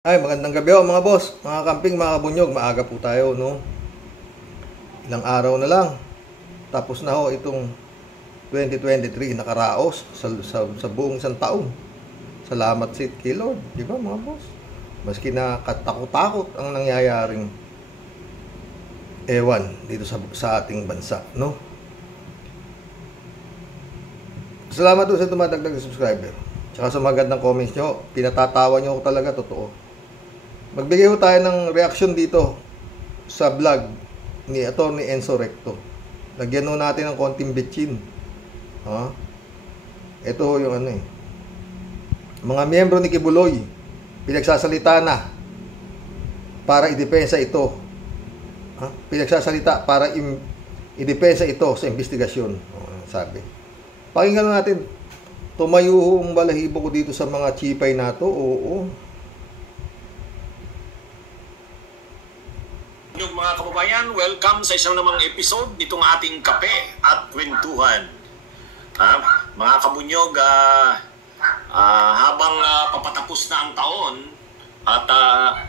Ay, magandang gabi ho mga boss, mga camping, mga kabunyog. Maaga po tayo, no? Ilang araw na lang. Tapos na ho itong 2023, nakaraos sa buong isang taon. Salamat kay Lord, di ba mga boss? Maski nakatakot-takot ang nangyayaring ewan dito sa ating bansa, no? Salamat po sa tumatagdag na subscriber. Tsaka sa magandang comments nyo, pinatatawa nyo ako talaga, totoo. Magbigay ho tayo ng reaction dito sa vlog ni Atty. Enzo Recto. Lagyan ho natin ng konting bitchin. Ito ho yung mga miyembro ni Kibuloy, pinagsasalita na para idepensa ito. Pinagsasalita para idepensa ito sa investigasyon. Sabi. Pakinggan natin. Tumayo ho ang balahibo ko dito sa mga chipay na to. Oo. Yung mga kababayan, welcome sa isang namang episode nitong ating Kape at Kwentuhan. Mga kabunyog, habang papatapos na ang taon at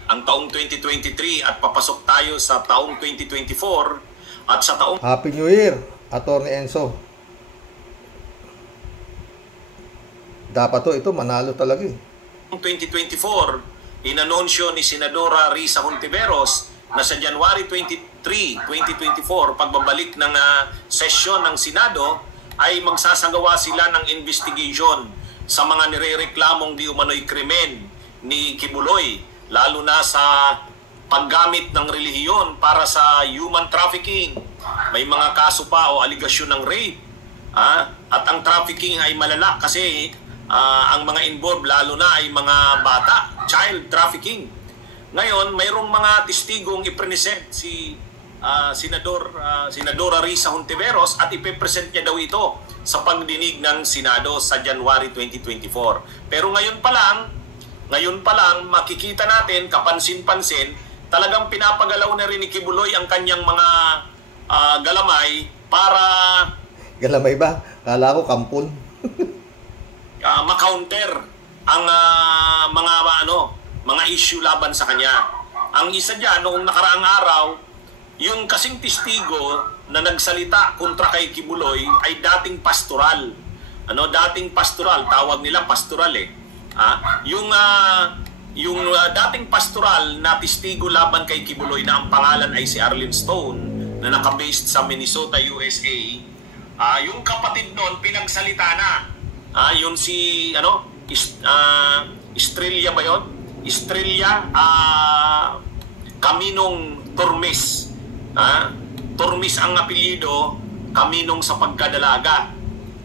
ang taong 2023 at papasok tayo sa taong 2024 at sa taong Happy New Year, Atty. Enzo. Dapat ito manalo talaga 2024, inanunsyo ni Senadora Risa Hontiveros na sa January 23, 2024, pagbabalik ng sesyon ng Senado, ay magsasagawa sila ng investigation sa mga nirereklamong di umano'y krimen ni Kibuloy, lalo na sa paggamit ng relihiyon para sa human trafficking. May mga kaso pa o aligasyon ng rape. At ang trafficking ay malala kasi ang mga involved lalo na ay mga bata, child trafficking. Ngayon, mayroong mga testigong ipresent si Senadora Risa Hontiveros at ipepresent niya daw ito sa pagdinig ng Senado sa January 2024. Pero ngayon pa lang makikita natin, kapansin-pansin, talagang pinapagalaw na rin ni Kibuloy ang kanyang mga galamay para... Galamay ba? Kala ko kampon. ma-counter ang mga issue laban sa kanya. Ang isa diyan noong nakaraang araw, yung kasing testigo na nagsalita kontra kay Kibuloy ay dating pastoral. Dating pastoral, tawag nila pastoral Yung dating pastoral na testigo laban kay Kibuloy na ang pangalan ay si Arlene Stone na naka-based sa Minnesota, USA. Yung kapatid noon pinagsalita na. Yun si Estrella ba yun? Estrella Caminong Tormes. Tormes ang apelyido, Caminong sa pagkadalaga.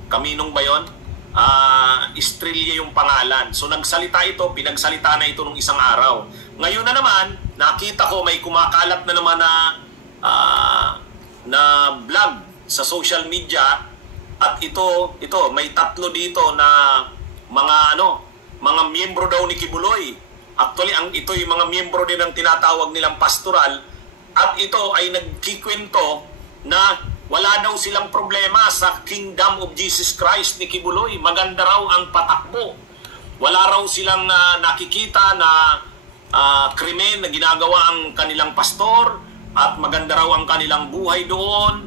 Caminong ba yun? Estrella yung pangalan. So pinagsalita na ito nung isang araw. Ngayon na naman, nakita ko may kumakalat na naman na vlog sa social media. At ito may tatlo dito na mga miyembro daw ni Kibuloy. Actually, ito yung mga miyembro din ng tinatawag nilang pastoral. At ito ay nagkikwento na wala daw silang problema sa Kingdom of Jesus Christ ni Kibuloy. Maganda raw ang patakbo. Wala raw silang nakikita na krimen na ginagawa ang kanilang pastor. At maganda raw ang kanilang buhay doon.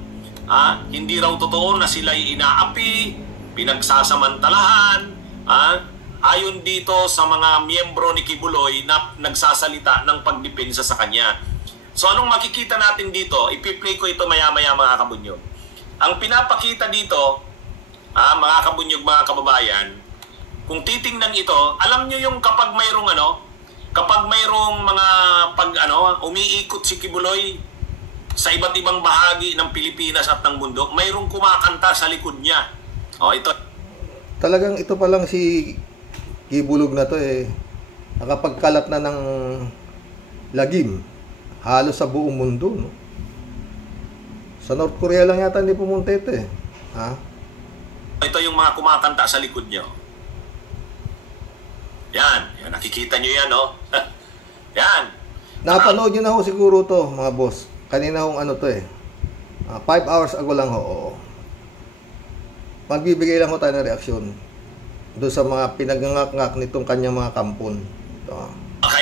Hindi raw totoo na sila'y inaapi, pinagsasamantalahan, ayon dito sa mga miyembro ni Kibuloy na nagsasalita ng pagdepensa sa kanya. So anong makikita natin dito? Ipi-play ko ito maya-maya mga kabunyog. Ang pinapakita dito, mga kabunyog, mga kababayan, kung titingnan ito, alam nyo yung kapag mayroong mga umiikot si Kibuloy sa iba't ibang bahagi ng Pilipinas at ng mundo, mayroong kumakanta sa likod niya. Ito. Talagang ito pa lang si Kibulog na to nakapagkalat na ng lagim halos sa buong mundo, no? Sa North Korea lang yata hindi pumunta ito Ito yung mga kumakanta sa likod niyo. Yan, nakikita niyo yan, no? Yan. Napanood niyo na ho siguro to, mga boss. Kanina hong 5 hours ago lang ho. Magbibigay lang ho tayo ng reaksyon doon sa mga pinagngangak-ngak nitong kanyang mga kampon. Ito.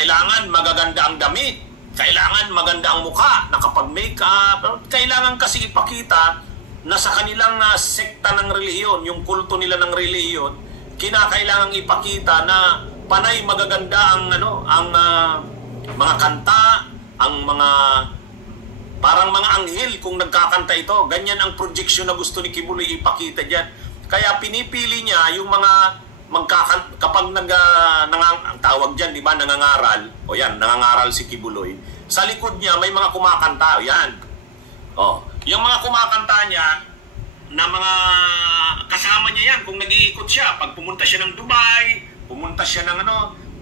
kailangan magaganda ang damit, kailangan maganda ang mukha, nakapag-makeup, kailangan kasi ipakita na sa kanilang sekta ng relihiyon, yung kulto nila ng relihiyon, kinakailangang ipakita na panay magaganda ang mga kanta, ang mga parang mga anghel kung nagkakanta ito. Ganyan ang projection na gusto ni Kibuloy ipakita diyan. Kaya pinipili niya yung mga kapag ang tawag diyan, di ba, nangangaral. O yan, nangangaral si Kibuloy. Sa likod niya may mga kumakanta. O yan. O, yung mga kumakanta niya na mga kasama niya yan kung nag-iikot siya. Pag pumunta siya ng Dubai, pumunta siya ng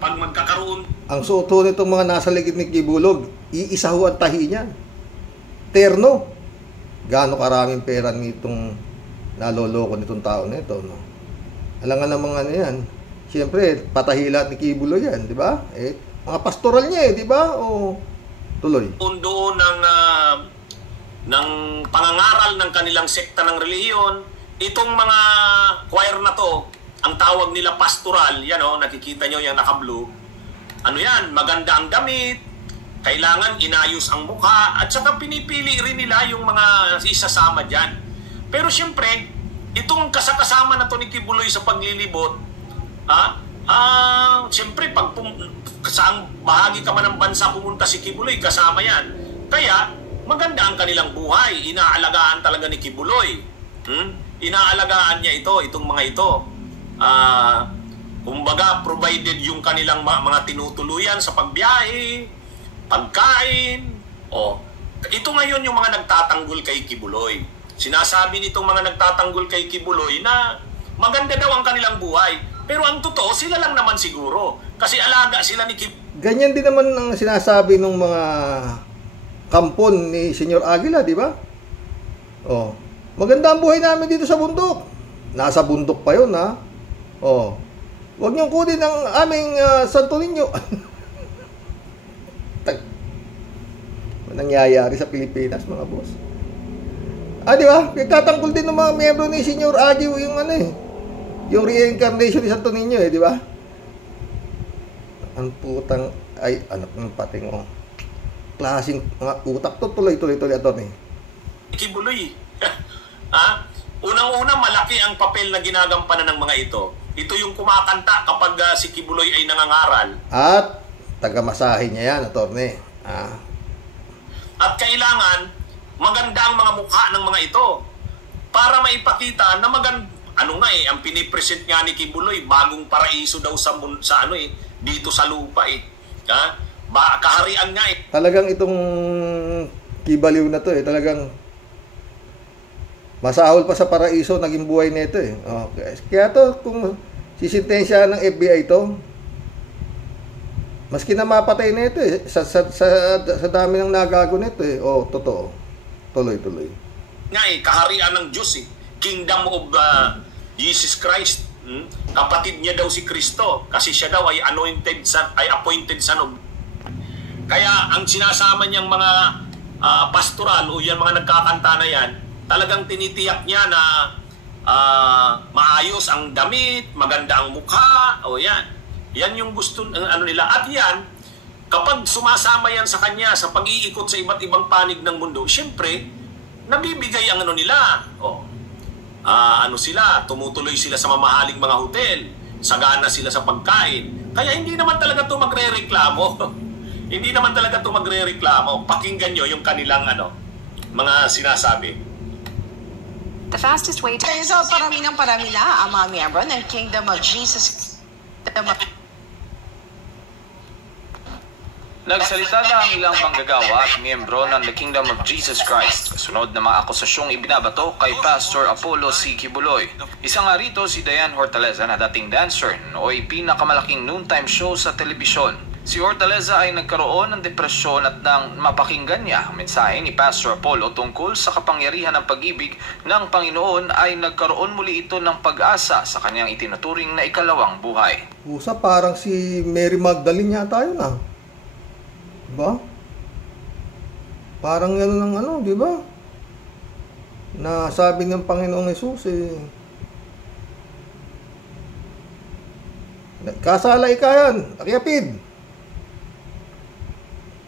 pag magkakaroon. Ang suoto nitong mga nasa ligid ni Kibulog, iisa ho ang tahi niyan. Terno. Gaano karaming pera nitong naloloko nitong tao na ito, no? Alam nga namang yan. Siyempre, patahila ni Kibuloy yan, di ba? Mga pastoral niya di ba? O tuloy. Doon ng pangangaral ng kanilang sekta ng relihiyon, itong mga choir na to, ang tawag nila pastoral, yan nakikita nyo yung naka-blue. Ano yan? Maganda ang damit, kailangan inayos ang mukha, at saka pinipili rin nila yung mga isasama dyan. Pero siyempre, itong kasama na to ni Kibuloy sa paglilibot, siyempre, pag saang bahagi ka man ng bansa pumunta si Kibuloy, kasama yan. Kaya, maganda ang kanilang buhay. Inaalagaan talaga ni Kibuloy. Inaalagaan niya itong mga ito. Kumbaga, provided yung kanilang mga tinutuluyan sa pagbiyahe, pagkain. Ito ngayon yung mga nagtatanggol kay Kibuloy. Sinasabi nitong mga nagtatanggol kay Kibuloy na maganda daw ang kanilang buhay. Pero ang totoo, sila lang naman siguro. Kasi alaga sila ni Kibuloy. Ganyan din naman ang sinasabi ng mga kampon ni Senyor Aguila, di ba? Maganda ang buhay namin dito sa bundok. Nasa bundok pa yun, ha? Huwag niyong kunin ang aming Santo Niño. Nangyayari sa Pilipinas, mga boss. Di ba? Nagtatanggol din ng mga miyembro ni Senyor Aguila yung yung reincarnation ni Santo Niño, di ba? Ang putang, anak ng pating, klaseng mga utak to, tuloy attorney. Kibuloy. Unang-una, malaki ang papel na ginagampanan ng mga ito. Ito yung kumakanta kapag si Kibuloy ay nangangaral. At taga-masahe niya yan, attorney. At kailangan maganda ang mga mukha ng mga ito para maipakita na ang pinipresent nga ni Kibuloy, bagong paraiso daw sa dito sa lupa kaharian nga Talagang itong Kibaliw na to talagang masahol pa sa paraiso naging buhay nito Okay. Kaya to kung sisintensya ng FBI to, maski na mapatay nito sa dami ng nagago nito totoo. Tuloy. Nga kaharian ng Diyos Kingdom of Jesus Christ. Kapatid niya daw si Kristo kasi siya daw ay appointed son of. Kaya ang sinasama niyang mga pastoral o yan mga nagkakanta na yan, talagang tinitiyak niya na maayos ang damit, maganda ang mukha, yan yung gusto nila. At yan, kapag sumasama yan sa kanya sa pag-iikot sa iba't ibang panig ng mundo, syempre, nabibigay ang nila. Tumutuloy sila sa mamahaling mga hotel, sagana sila sa pagkain. Kaya hindi naman talaga ito magre-reklamo. Hindi naman talaga ito magre-reklamo. Pakinggan nyo yung kanilang mga sinasabi. The fastest way to... So, parami na ang mga miyembro ng Kingdom of Jesus. Nagsalita na ang ilang manggagawa at miyembro ng The Kingdom of Jesus Christ kasunod ng mga akusasyong ibinabato kay Pastor Apollo C. Kibuloy. Isa nga rito si Diane Hortaleza na dating dancer nooy pinakamalaking noontime show sa telebisyon. Si Hortaleza ay nagkaroon ng depresyon at nang mapakinggan niya ang mensahe ni Pastor Apollo tungkol sa kapangyarihan ng pag-ibig ng Panginoon ay nagkaroon muli ito ng pag-asa sa kanyang itinuturing na ikalawang buhay. Usa parang si Mary Magdalene yata yun Diba? Parang gano'n ng diba? Na sabi ng Panginoong Hesus kasalay ka yan, akyapid.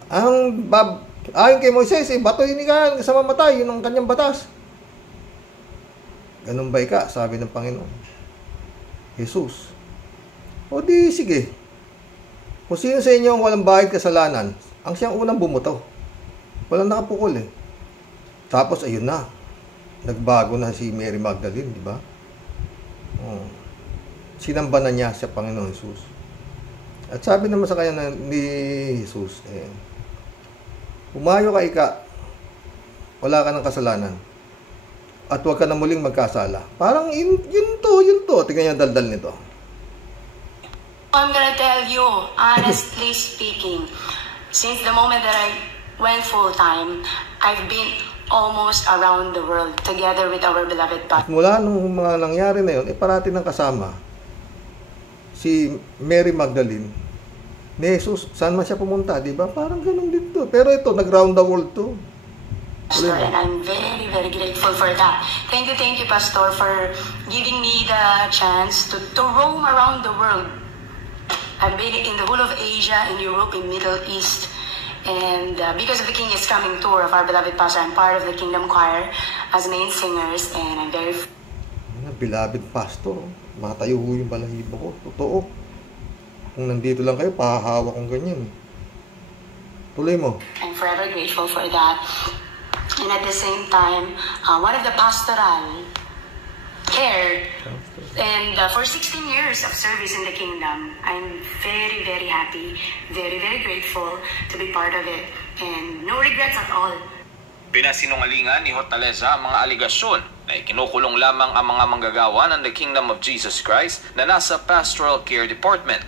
Ayon kay Moises, batoy ni ka sa mamatay, yun ang kanyang batas. Ganun ba ika? Sabi ng Panginoon. Jesus. O di, sige. Kung sino sa inyo ang walang bahid kasalanan, ang siyang unang bumuto. Walang nakapukol eh. Tapos, ayun na. Nagbago na si Mary Magdalene, di ba? Oh. Sinamba na niya sa Panginoon Jesus. At sabi naman sa kanya ni Jesus, umayo ka ika, wala ka ng kasalanan, at huwag ka na muling magkasala. Parang yun to. Tingnan niya daldal nito. I'm gonna tell you, honestly speaking, since the moment that I went full-time, I've been almost around the world together with our beloved At pastor. mula nung mga nangyari na yun, parati nang kasama si Mary Magdalene ni Jesus. Saan man siya pumunta, di ba? Parang ganun dito. Pero ito, nag-round the world to. And I'm very, very grateful for that. Thank you, Pastor, for giving me the chance to roam around the world. I've been in the whole of Asia, in Europe, in Middle East. And because of the King is Coming tour of our beloved pastor, I'm part of the Kingdom Choir as main singers. And I'm very... Beloved pastor. Matayo ho yung balahibo ko. Totoo. Kung nandito lang kayo, pahahawa kong ganyan. Tuloy mo. I'm forever grateful for that. And at the same time, one of the pastoral care, and for 16 years of service in the kingdom, I'm very, very happy, very, very grateful to be part of it, and no regrets at all. Pinasinungalingan ni Hortaleza ang mga aligasyon na ikinukulong lamang ang mga manggagawa ng The Kingdom of Jesus Christ na nasa Pastoral Care Department.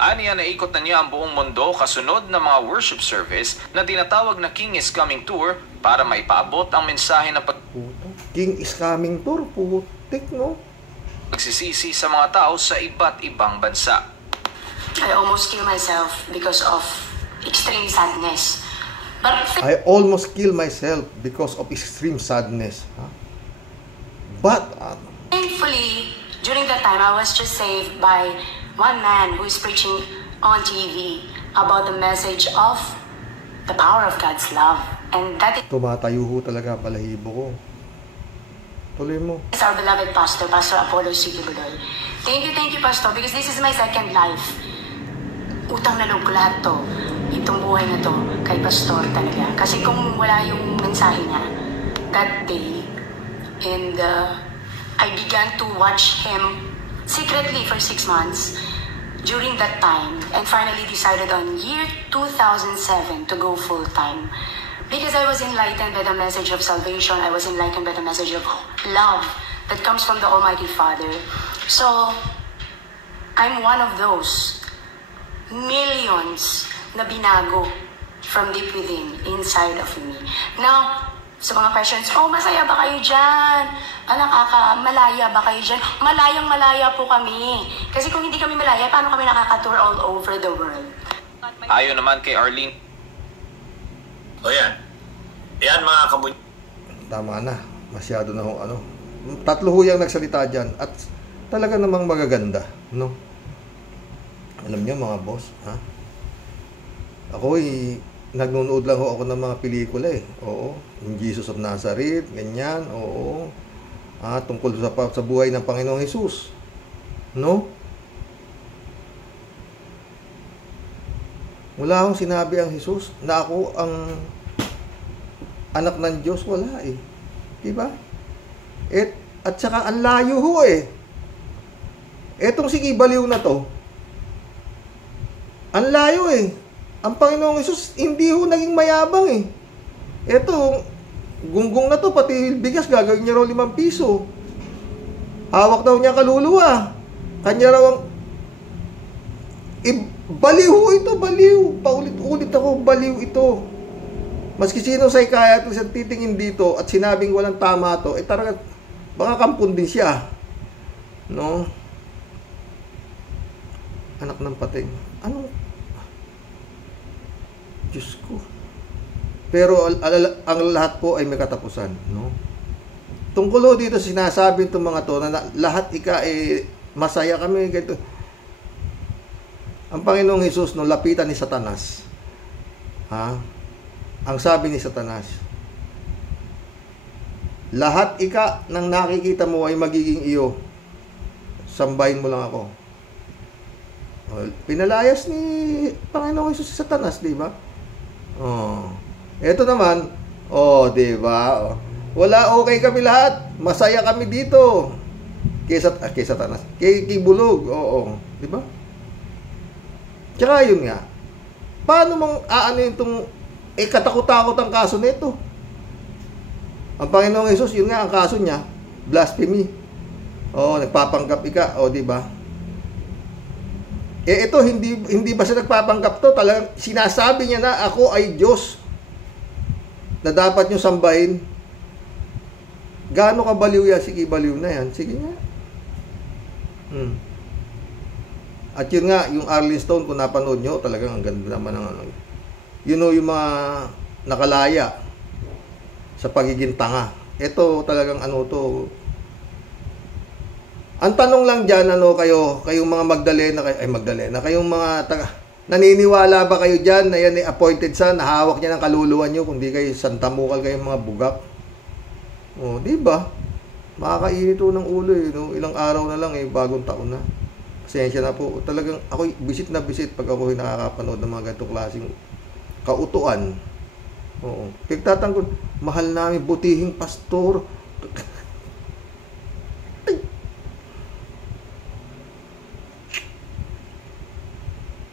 Aniya na ikot na niya ang buong mundo kasunod ng mga worship service na tinatawag na King is Coming Tour para maipaabot ang mensahe ng King is Coming Tour. Putik, no? pagsisisi sa mga tao sa iba't ibang bansa. I almost killed myself because of extreme sadness. But I almost killed myself because of extreme sadness. But, thankfully, during that time, I was just saved by one man who is preaching on TV about the message of the power of God's love. And that tumatayo ho talaga balahibo ko. Tuloy mo. is our beloved pastor, Pastor Apollo C. Kibuloy. Thank you, Pastor, because this is my second life. Utang na loob ko lahat to. Itong buhay na to kay Pastor talaga. Kasi kung wala yung mensahe niya that day, and I began to watch him secretly for 6 months during that time, and finally decided on year 2007 to go full-time. Because I was enlightened by the message of salvation, I was enlightened by the message of love that comes from the Almighty Father. So, I'm one of those millions na binago from deep within, inside of me. Now, sa mga questions, masaya ba kayo dyan? Malaya ba kayo dyan? Malayang-malaya po kami. Kasi kung hindi kami malaya, paano kami nakaka-tour all over the world? Ayon naman kay Arlene, yan. Yan mga kabun... Tama na. Masyado na ho, tatlo ho yung nagsalita dyan. At talaga namang magaganda, no? Alam niyo mga boss, ako'y nagnunood lang ho ako ng mga pelikula Oo. Yung Jesus of Nazareth, ganyan, oo. Tungkol sa buhay ng Panginoong Jesus. No? Wala akong sinabi ang Jesus na ako ang anak ng Diyos. Wala Diba? At saka ang layo ho Etong sige baliw na to, ang layo Ang Panginoong Jesus hindi ho naging mayabang Eto, gunggong na to, pati bigas gagawin niya raw 5 piso. Hawak daw niya kaluluwa. Kanya raw ang baliw ito, baliw. Paulit-ulit ako, baliw ito. Maski sino psychiatrist at titingin dito at sinabing walang tama to, talaga baka kampun din siya. No? Anak ng pating. Diyos ko. Pero ang lahat po ay may katapusan, no? Tungkol dito sinasabi itong mga to na lahat masaya kami ganito. Ang Panginoong Hesus nung lapitan ni Satanas, Ha? Ang sabi ni Satanas, lahat ng nakikita mo ay magiging iyo. Sambahin mo lang ako. Pinalayas ni Panginoong Hesus si Satanas, di ba? Ito naman, di ba? Wala, okay kami lahat. Masaya kami dito. Kay Satanas. Kay Bulog. Oo. Di ba? Tsaka yun nga. Paano mong aano itong katakot-takot ang kaso nito? Ang Panginoong Hesus, yun nga ang kaso niya, blasphemy. Nagpapanggap ika. Di ba? Ito, hindi ba siya nagpapanggap to? Talagang sinasabi niya na ako ay Diyos na dapat nyo sambahin. Gaano kabaliw yan? Sige, baliw na yan. Sige nga. At yun nga, yung Arlen Stone, kung napanood nyo, talagang ang ganda naman ng ano. Yun yung mga nakalaya sa pagiging tanga. Ito talagang ano to. Ang tanong lang dyan, kayong mga Magdalena, kayong mga naniniwala ba kayo dyan na yan ay appointed son, nahawak niya ng kaluluwa nyo, kundi kayo santamukal kayong mga bugak? Di ba? Makakainito ng ulo ilang araw na lang bagong taon na. Pasensya na po. Talagang ako bisit na bisit pag ako nakakapanood ng mga ganitong klaseng kautuan. Pagtatanggol, mahal namin butihing pastor.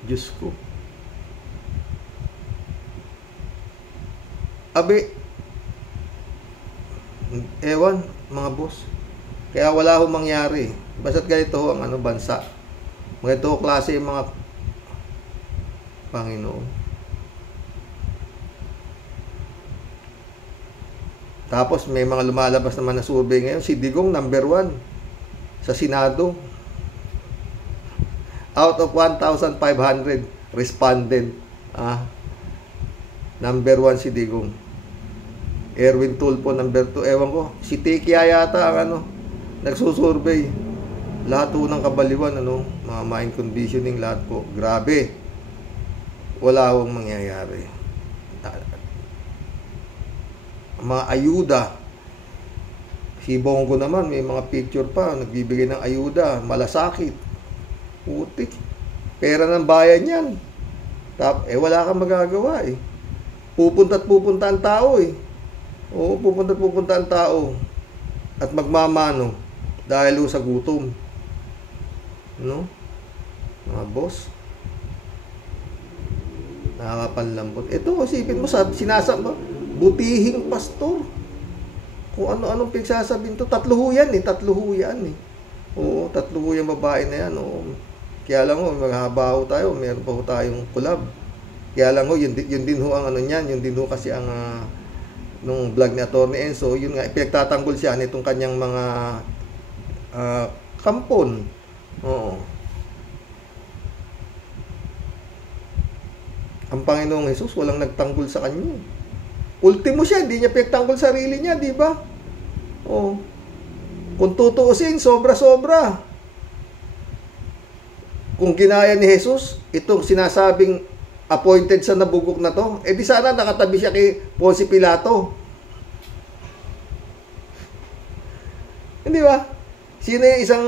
Diyos ko. Ewan, mga boss. Kaya wala akong mangyari. Basta't ganito ang bansa. Ganito klase yung mga Panginoon. Tapos may mga lumalabas naman na survey ngayon. Si Digong, number 1 sa Senado. Out of 1,500 respondent, number 1 si Digong. Erwin Tulfo, number 2. Ewan ko, si Tekia yata ang nagsusurvey. Lahat po ng kabaliwan, mga mind conditioning, lahat po. Grabe. Wala akong mangyayari. Mga ayuda. Si Bongo naman, may mga picture pa, nagbibigay ng ayuda, malasakit. Putik. Pera ng bayan yan. Wala kang magagawa Pupunta't pupunta ang tao pupunta ang tao. At magmamano. Dahil sa gutom. Mga boss. Nakakapanlambot. Ito, isipin mo, sinasama, butihing pastor. Kung ano-anong pagsasabihin to. Tatlo ho yan. Oo, tatlo ho yung babae na yan. Kaya lang maghahaba ho tayo. Meron pa ho tayong collab. Kaya lang yun din ho ang niyan. Yun din ho kasi ang nung vlog ni Atty. Enzo. Yun nga, pinagtatanggol siya nitong kanyang mga kampon. Oo. Ang Panginoong Hesus, walang nagtanggol sa kanya. Ultimo siya, hindi niya pinagtanggol sarili niya, di ba? Oo. Kung tutuusin, sobra-sobra. Kung ginaya ni Jesus, itong sinasabing appointed sa nabugok na to, di sana nakatabi siya kay Ponce Pilato. Hindi ba? Sino yung isang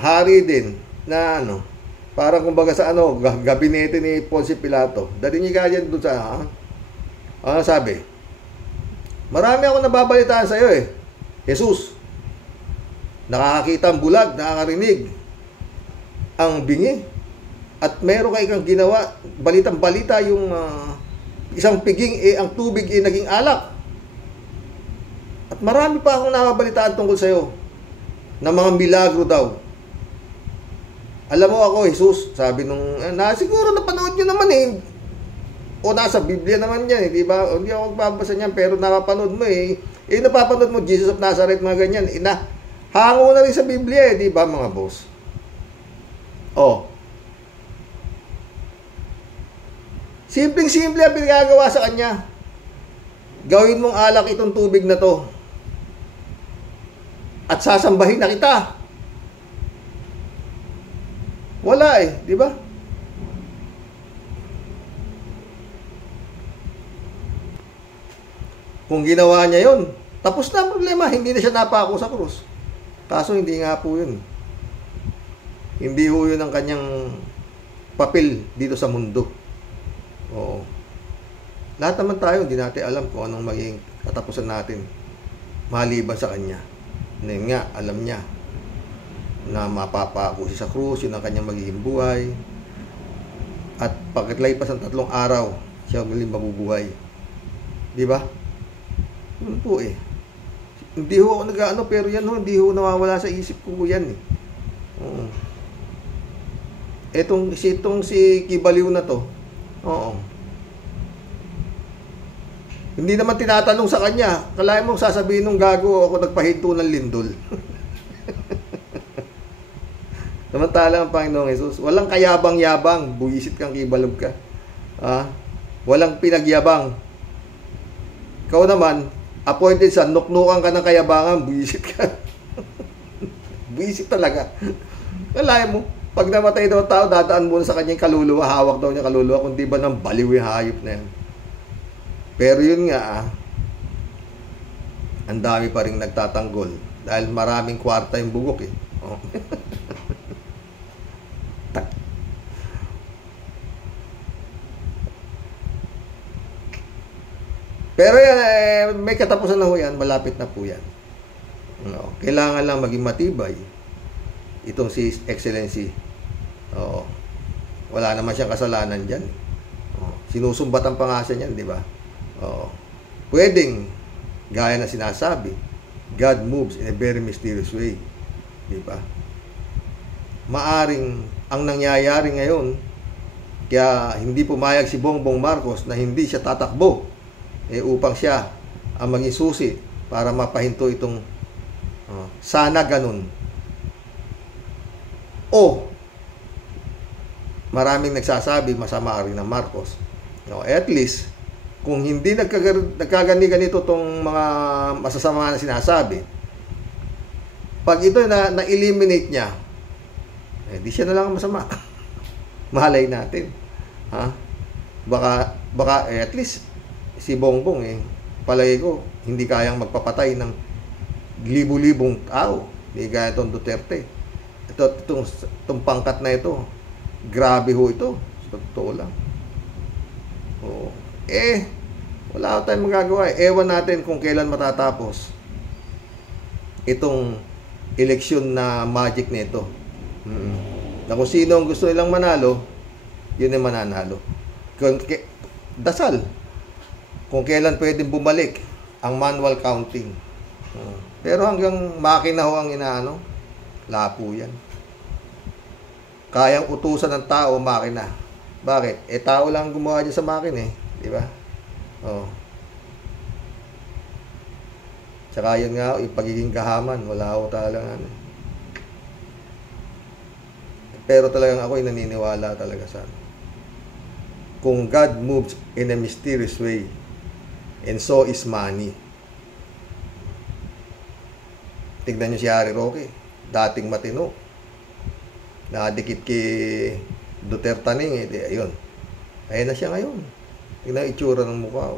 hari din na parang kumbaga sa gabinete ni Ponce Pilato. Dali niya ganyan doon sa sabi? Marami akong nababalitaan sa iyo Jesus. Nakakakita ang bulag, nakakarinig ang bingi. At meron kang ginawa, balitang-balita yung isang piging, ang tubig naging alak. At marami pa akong nababalitaan tungkol sa iyo na mga milagro daw. Alam mo ako, Jesus, sabi nung, siguro napanood nyo naman o nasa Biblia naman yan, di ba? Hindi ako magbabasa niyan, pero napapanood mo napapanood mo, Jesus of Nazareth, mga ganyan. Hango na rin sa Biblia di ba, mga boss? Simpleng-simple ang pinagagawa sa kanya. Gawin mong alak itong tubig na to. At sasambahin na kita. Wala di ba? Kung ginawa niya yon, tapos na ang problema, hindi na siya napako sa krus. Kaso hindi nga po yun. Hindi ho yun ang kanyang papel dito sa mundo. Oo. Lahat naman tayo, hindi natin alam kung anong magiging katapusan natin maliban sa kanya. Ngayon nga, alam niya na mapapako siya sa krus, yun ang kanyang magiging buhay. At pagkatlipas ng 3 araw, siya muling mabubuhay. Di ba? Yun po eh. Hindi ho ako nag-ano, pero yan ho, hindi ho nawawala sa isip ko yan eh. Oo. Itong si Kibaliw na to, oo. Hindi naman tinatanong sa kanya. Kalahin mo sasabihin nung gago ako nagpahinto ng lindol. Samantala ang Panginoong Jesus, walang kayabang-yabang, buwisit kang Kibaliw ka. Walang pinagyabang. Ikaw naman, appointed sa nuknukan ka ng kayabangan, buwisit ka. Buwisit talaga. Kalahin mo, pag namatay daw tao, dadaan muna sa kanyang kaluluwa, hawak daw niya kaluluwa, kundi ba ng baliw yung hayop na yan. Pero yun nga, ang dami pa rin nagtatanggol dahil maraming kwarta yung bugok eh. Oh. Pero yan, may katapusan na ho yan, malapit na po yan. No, kailangan lang maging matibay itong si Excellency. Oo. Wala naman siyang kasalanan dyan. Sinusumbatan pa nga siya niyan, di ba? Oo. Pwedeng, gaya na sinasabi, God moves in a very mysterious way. Di ba? Maaring ang nangyayari ngayon, kaya hindi pumayag si Bongbong Marcos na hindi siya tatakbo upang siya ang maging susi para mapahinto itong sana ganun. O maraming nagsasabi masama rin ng Marcos. No, at least kung hindi nagkagani-ganito tong mga masasama na sinasabi, pag ito na-eliminate niya, di siya na lang masama. Mahalay natin. Ha? Baka at least si Bongbong palagi ko hindi kayang magpapatay ng libu-libong tao. Hindi kaya itong Duterte. Itong pangkat na ito, grabe ho ito. Sa totoo lang. Oo. Wala tayong magagawa. Ewan natin kung kailan matatapos itong eleksyon na magic nito. Na kung sino ang gusto nilang manalo, yun ang mananalo. Dasal. Kung kailan pwedeng bumalik ang manual counting. Pero hanggang makina ho ang inaano, lapo yan. Kayang utusan ng tao, makina. Bakit? Tao lang gumawa dyan sa makina di ba? Tsaka yun nga, yung pagiging gahaman, wala ho talagang ano. Pero talagang ako naniniwala talaga sa kung God moves in a mysterious way, and so is money. Tignan nyo si Harry Roque, dating matino. Nakadikit kay Duterte ayun. Ayun na siya ngayon. Tignan ang itsura ng mukha.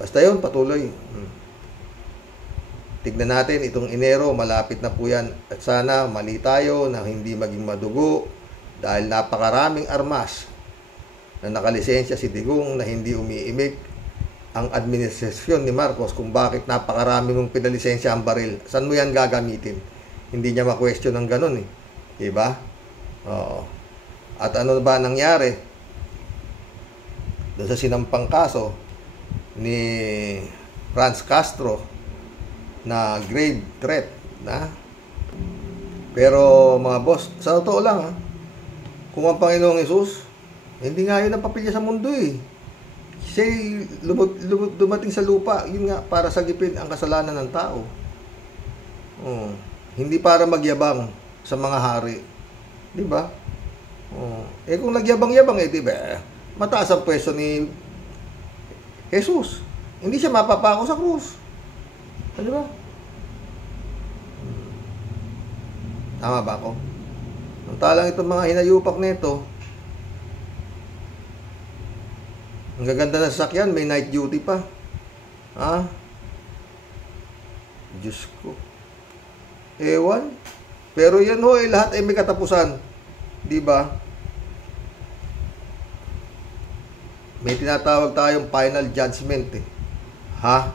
Basta yun, patuloy. Tignan natin, itong Enero, malapit na po yan. At sana, mali tayo na hindi maging madugo dahil napakaraming armas na nakalisensya si Digong na hindi umiimik ang administrasyon ni Marcos kung bakit napakarami mong pinalisensya ang baril. Saan mo yan gagamitin? Hindi niya ma-question ng ganun diba? Oo. At ano ba nangyari doon sa sinampang kaso ni Franz Castro na grave threat na? Pero mga boss, sa totoo lang kung ang Panginoong Jesus, hindi nga yun ang papel niya sa mundo Siya dumating sa lupa, yun nga, para sagipin ang kasalanan ng tao. Hindi para magyabang sa mga hari. Di ba? Kung nagyabang-yabang di ba? Mataas ang pwesto ni Jesus. Hindi siya mapapako sa krus. Di ba? Tama ba ako? Ang talang itong mga hinayupak nito, Ang gaganda ng sasakyan, may night duty pa. Ha? Diyos ko. Ewan. Pero yan ho, lahat ay may katapusan. Di ba? May tinatawag tayong final judgment eh. Ha?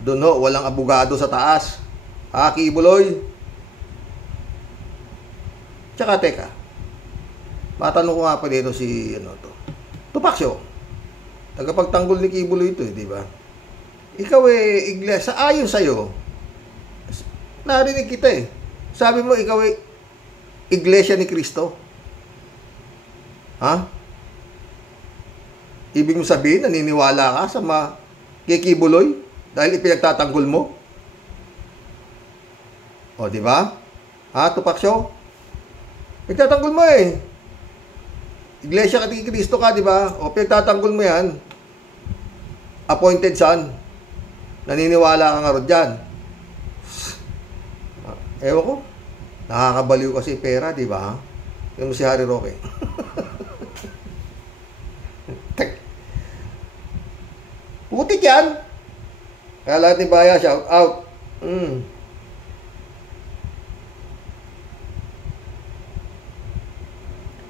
Doon ho, walang abogado sa taas. Ha, Kibuloy? Tsaka teka, matanong ko nga pa dito si, Tupaksyo. Tagapagtanggol ni Kibuloy ito eh, di ba? Ikaw eh, iglesia, ayon sa'yo, narinig kita eh. Sabi mo, ikaw eh, iglesia ni Kristo. Ha? Ibig mo sabihin, naniniwala ka sa mga Kibuloy dahil ipinagtatanggol mo? O, di ba? Ha, Tupaksyo? Ipinagtatanggol mo eh. Iglesia ka ni Kristo ka, di ba? O, ipinagtatanggol mo yan. Appointed son. Naniniwala ka nga ron dyan. Ewan ko. Nakakabaliw kasi pera, di ba? Yung si Harry Roque. Putik yan. Kaya lahat ni Baya, shout out.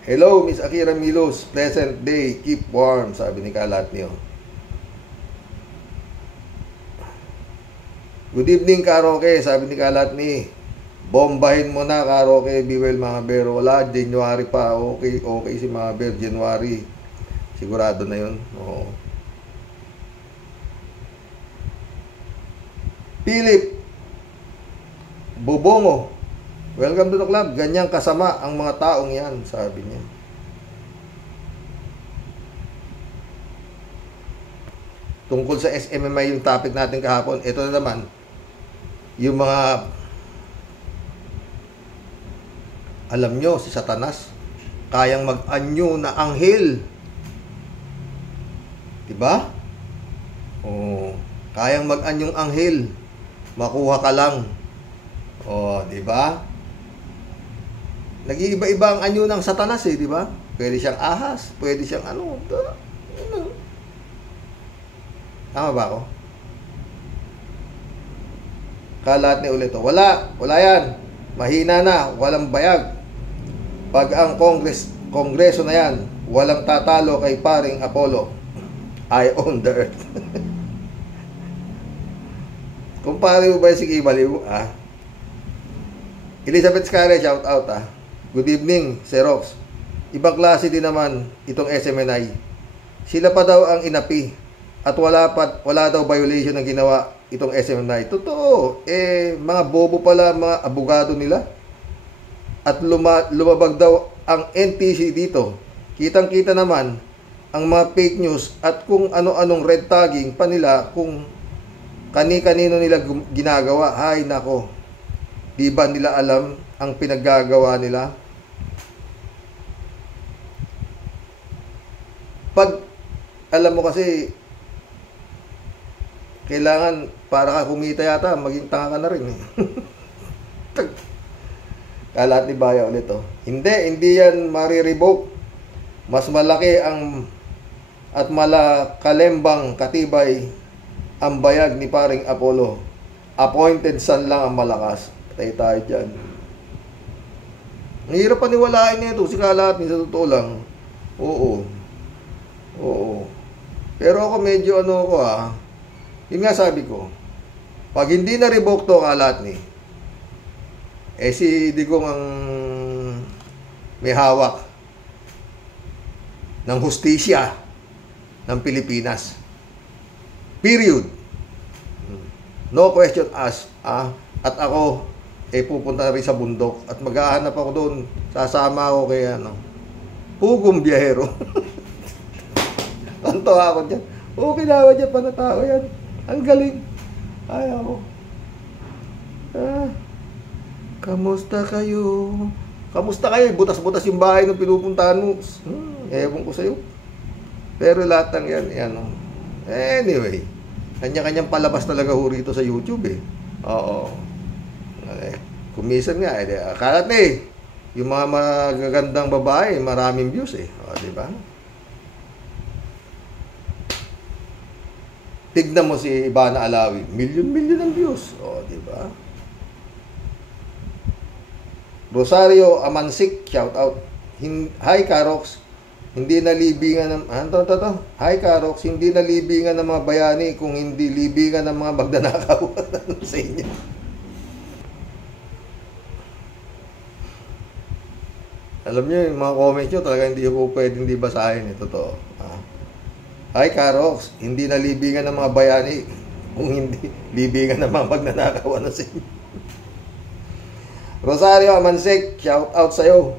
Hello, Miss Akira Milos. Pleasant day. Keep warm, sabi ni Kalatnio. Good evening, Karoke, sabi ni Kalatni. Bombahin mo na, Karoke. Be well, mga bear. Wala, January pa. Okay si mga bear. January. Sigurado na yun. Oo. Philip Bobongo. Welcome to the club. Ganyang kasama ang mga taong yan, sabi niya. Tungkol sa SMMI yung topic natin kahapon, ito na naman, yung mga, alam nyo, si Satanas, kayang mag-anyo na anghel. Diba? Oh, kayang mag-anyong anghel. Makuha ka lang. Oh, diba? Nag-iiba-iba ang anyo ng Satanas eh, diba? Pwede siyang ahas, pwede siyang ano. Tama ba ako? Kalat ni ulit. Wala yan. Mahina na, walang bayag. Pag ang kongreso na yan, walang tatalo kay paring Apollo. I own the earth. Kumpare mo ba yung sige baliw? Elizabeth Scare, shout out Good evening, Xerox. Ibang klase din naman itong SMNI. Sila pa daw ang inapi at wala daw violation ng ginawa itong SMNI. Totoo, mga bobo pala mga abogado nila. At lumabag daw ang NTC dito. Kitang-kita naman ang mga fake news at kung ano-anong red tagging pa nila kung kani-kanino nila ginagawa. Hay nako. Di ba nila alam ang pinaggagawa nila? Pag alam mo kasi kailangan para ka kumita yata, maging tanga ka na rin eh. Kalat ni Baya ulit Hindi yan marirevoke. Mas malaki ang at malakalembang katibay ang bayag ni paring Apollo. Appointed son lang ang malakas. Patay tayo dyan. Mahirap paniwalain nito si Kalat ni sa totoo lang. Oo. Pero ako medyo yun nga sabi ko, pag hindi na revoke to Kalat ni, si Digong ang may hawak ng hustisya ng Pilipinas. Period. No question asked. At ako, pupunta rin sa bundok at maghahanap ako doon. Sasama ako kay Hugong Biyahero. Tantawa ako dyan. Ginawa dyan pa na tao yan. Ang galing. Ay ako. Kamusta kayo? Kamusta kayo? Butas-butas yung bahay ng pinupuntahan mo. Ewan ko sa'yo. Pero lahat ng yan. Anyway, kanya-kanyang palabas talaga ho rito sa YouTube eh. Oo. Kumisan nga Kalat yung mga magagandang babae, maraming views eh. O, diba? Tignan mo si Ivana Alawi, milyon-milyon ang views. O, di ba? Rosario Amansik, shout out. Hi Karox, hindi nalibingan ng Hi Karox, hindi nalibingan ng mga bayani kung hindi libingan ng mga magnanakaw sa inyo. Alam niyo, yung mga comments nyo, talaga hindi ko pwedeng di basahin. Totoo. Hi Karox, hindi nalibingan ng mga bayani kung hindi libingan ng mga magnanakaw sa inyo. Rosario Amansik, shout out sa'yo.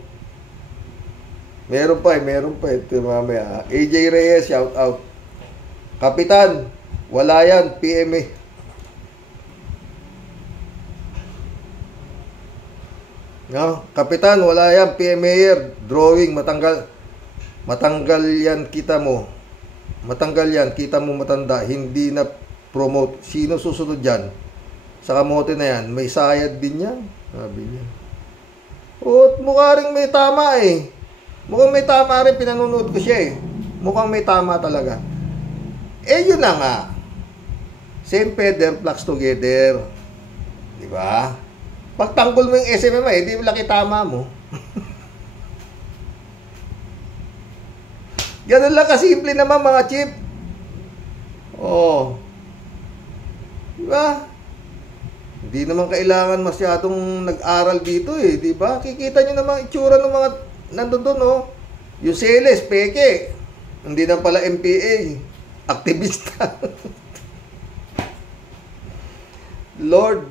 Meron pa. Ito mamaya. AJ Reyes, shout out. Kapitan, wala yan, PM eh. No? Kapitan, wala yan, PM Mayor. Drawing, matanggal yan, kita mo. Matanggal yan, kita mo matanda. Hindi na promote. Sino susunod dyan? Sa kamote na yan, may sayad din yan. Sabi niya. O, mukha rin may tama eh. Mukhang may tama rin, pinanonood ko siya eh. Mukhang may tama talaga. Eh, yun na nga. Same feather flocks together. Diba? Pagtanggol mo yung SMMA, eh, di laki tama mo. Ganun lang kasimple naman mga chip. Oh. Diba? Hindi naman kailangan masyadong nag-aral dito eh, di ba? Kikita nyo naman itsura ng mga nandun doon, oh. Yung sales, peke. Hindi na pala MPA. Aktivista. Lord.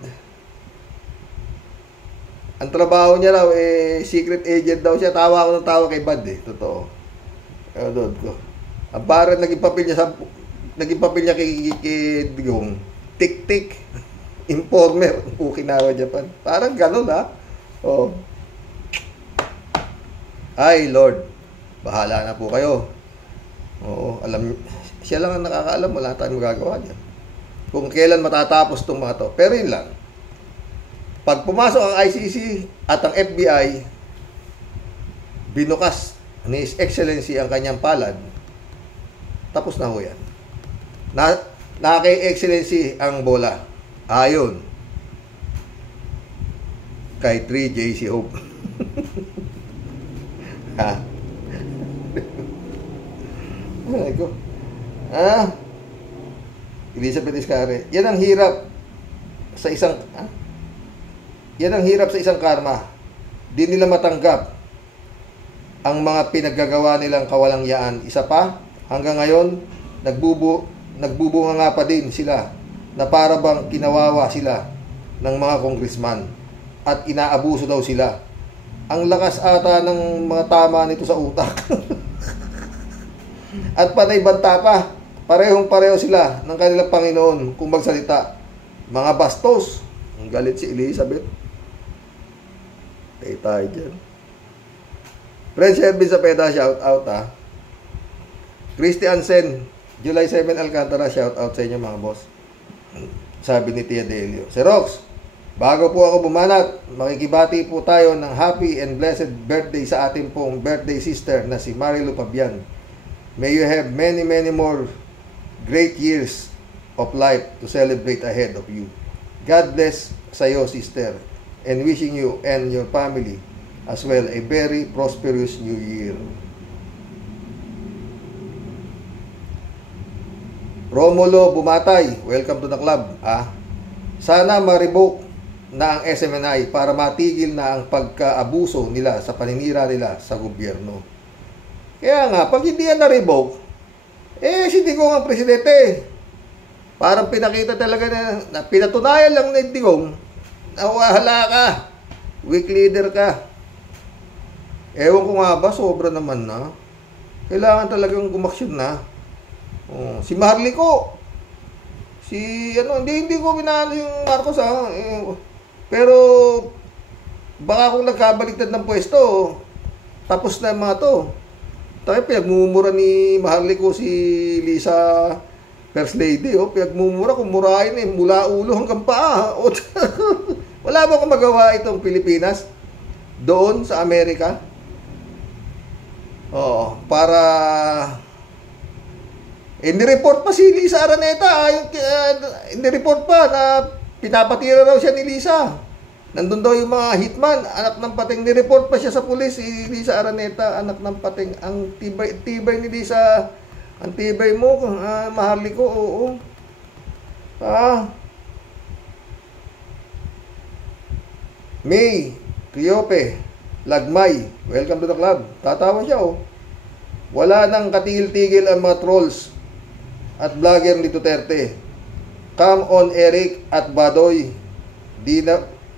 Ang trabaho niya raw, eh, secret agent daw siya. Tawa ako ng tawa kay Bad eh. Totoo. Doon ko. Ang parang naging papel niya kay Digong. Tik-tik. Informer, Okinawa, Japan. Parang ganun, ha? Oh. Ay, Lord, bahala na po kayo. Oo, siya lang ang nakakaalam, wala tayong magagawa dyan. Kung kailan matatapos itong mga to. Pero yun lang. Pag pumasok ang ICC at ang FBI, binukas ni His Excellency ang kanyang palad, tapos na ho yan. Kay Excellency ang bola. Ayon kay 3JC Hope. Ha? Elizabeth Iscare. Yan ang hirap sa isang karma. Di nila matanggap ang mga pinaggagawa nilang kawalangyaan. Isa pa, hanggang ngayon nagbubunga nga pa din sila na para bang kinawawa sila ng mga congressman at inaabuso daw sila. Ang lakas ata ng mga tama nito sa utak. At panay banta pa. Parehong-pareho sila ng kanilang Panginoon kung magsalita. Mga bastos. Ang galit si Elizabeth. Kaya tayo dyan. Friends, Ervin Zapeda, shout out ha. Christy Ansen, July 7 Alcantara, shout out sa inyo mga boss. Sabi ni Tia Delio. Sir Rox, bago po ako bumanat, makikibati po tayo ng happy and blessed birthday sa ating pong birthday sister na si Marilu Pabian. May you have many, many more great years of life to celebrate ahead of you. God bless sa iyo, sister, and wishing you and your family as well a very prosperous new year. Romulo Bumatay, welcome to the club. Sana ma-revoke na ang SMNI para matigil na ang pagkaabuso nila sa paninira nila sa gobyerno. Kaya nga, pag hindi yan na-revoke, si Digong ang presidente. Parang pinakita talaga na pinatunayan lang ni Digong na wahala ka, weak leader ka. Ewan ko nga ba, sobra naman na. Kailangan talagang gumaksyon na. Si Maharlika, hindi ko binalo yung Marcos pero baka kung nagkabaliktad ng pwesto, tapos na yung mga to. Tayo pinagmumura ni Maharlika si Lisa First Lady, pinagmumura, kumurahin mula ulo hanggang paa. Wala ba akong magawa itong Pilipinas doon sa Amerika? Nireport pa si Lisa Araneta. Nireport pa na pinapatira raw siya ni Lisa. Nandun daw yung mga hitman, anak ng pating. Nireport pa siya sa pulis, si Lisa Araneta, anak ng pating. Ang tibay ni Lisa. Ang tibay mo, maharli ko, oo. May, Cleope, Lagmay, welcome to the club. Tatawa siya, oh. Wala nang katigil-tigil ang mga trolls at vlogger ni Duterte. Come on, Eric at Badoy.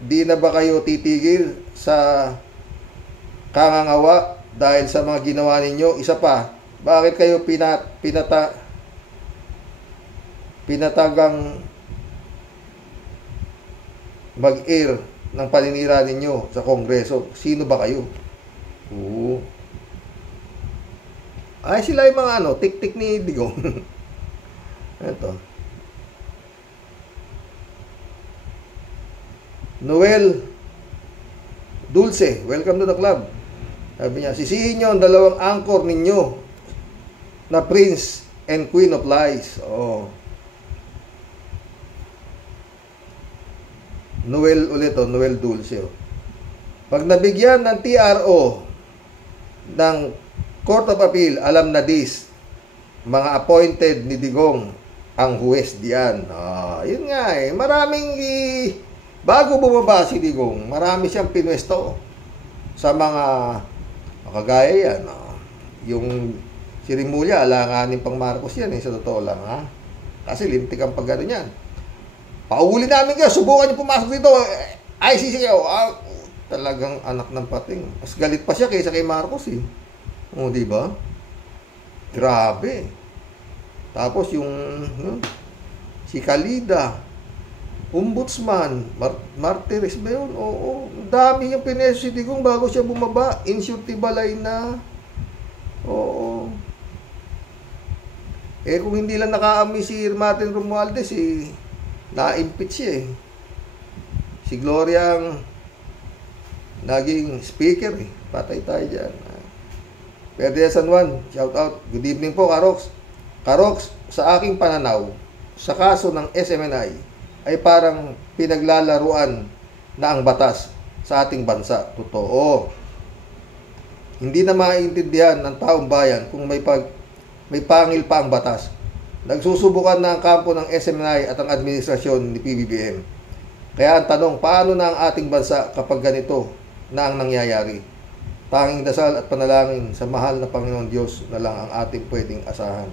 Di na ba kayo titigil sa kangangawa dahil sa mga ginawa ninyo? Isa pa, bakit kayo pinatagang mag-air ng paninira ninyo sa Kongreso? Sino ba kayo? Oo. Ay, sila yung mga tik-tik ni Digong. Ito. Noel Dulce, welcome to the club. Sabi niya, sisihin nyo ang dalawang anchor ninyo na Prince and Queen of Lies. Oh. Noel ulit, Noel Dulce. Pag nabigyan ng TRO ng Court of Appeal, alam na this, mga appointed ni Digong ang huwes diyan. Yun nga maraming bago bumaba si Digong, marami siyang pinwesto sa mga kagaya yan. Yung si Rimulya, alanganin pang Marcos yan sa totoo lang, ha? Kasi lintik ang pag-ano yan. Pauli namin kayo, subukan niyo pumasok dito. ICC kayo. Talagang anak ng pating. Mas galit pa siya kaysa kay Marcos, eh. O, diba? Grabe. Tapos yung si Kalida, Ombudsman, Martires ba yun? Oo. Dami yung pineso si Digong bago siya bumaba. Insurti balay na. Oo. Kung hindi lang nakaamoy si Martin Romualdez, na-impeach siya, Si Gloria ang naging speaker, Patay tayo dyan. Perde San Juan, shout out. Good evening po, Karox. Karox, sa aking pananaw, sa kaso ng SMNI, ay parang pinaglalaruan na ang batas sa ating bansa. Totoo. Hindi na maiintindihan ng taong bayan kung may pangil pa ang batas. Nagsusubukan na ang kampo ng SMNI at ang administrasyon ni PBBM. Kaya ang tanong, paano na ang ating bansa kapag ganito na ang nangyayari? Tanging dasal at panalangin sa mahal na Panginoon Diyos na lang ang ating pwedeng asahan.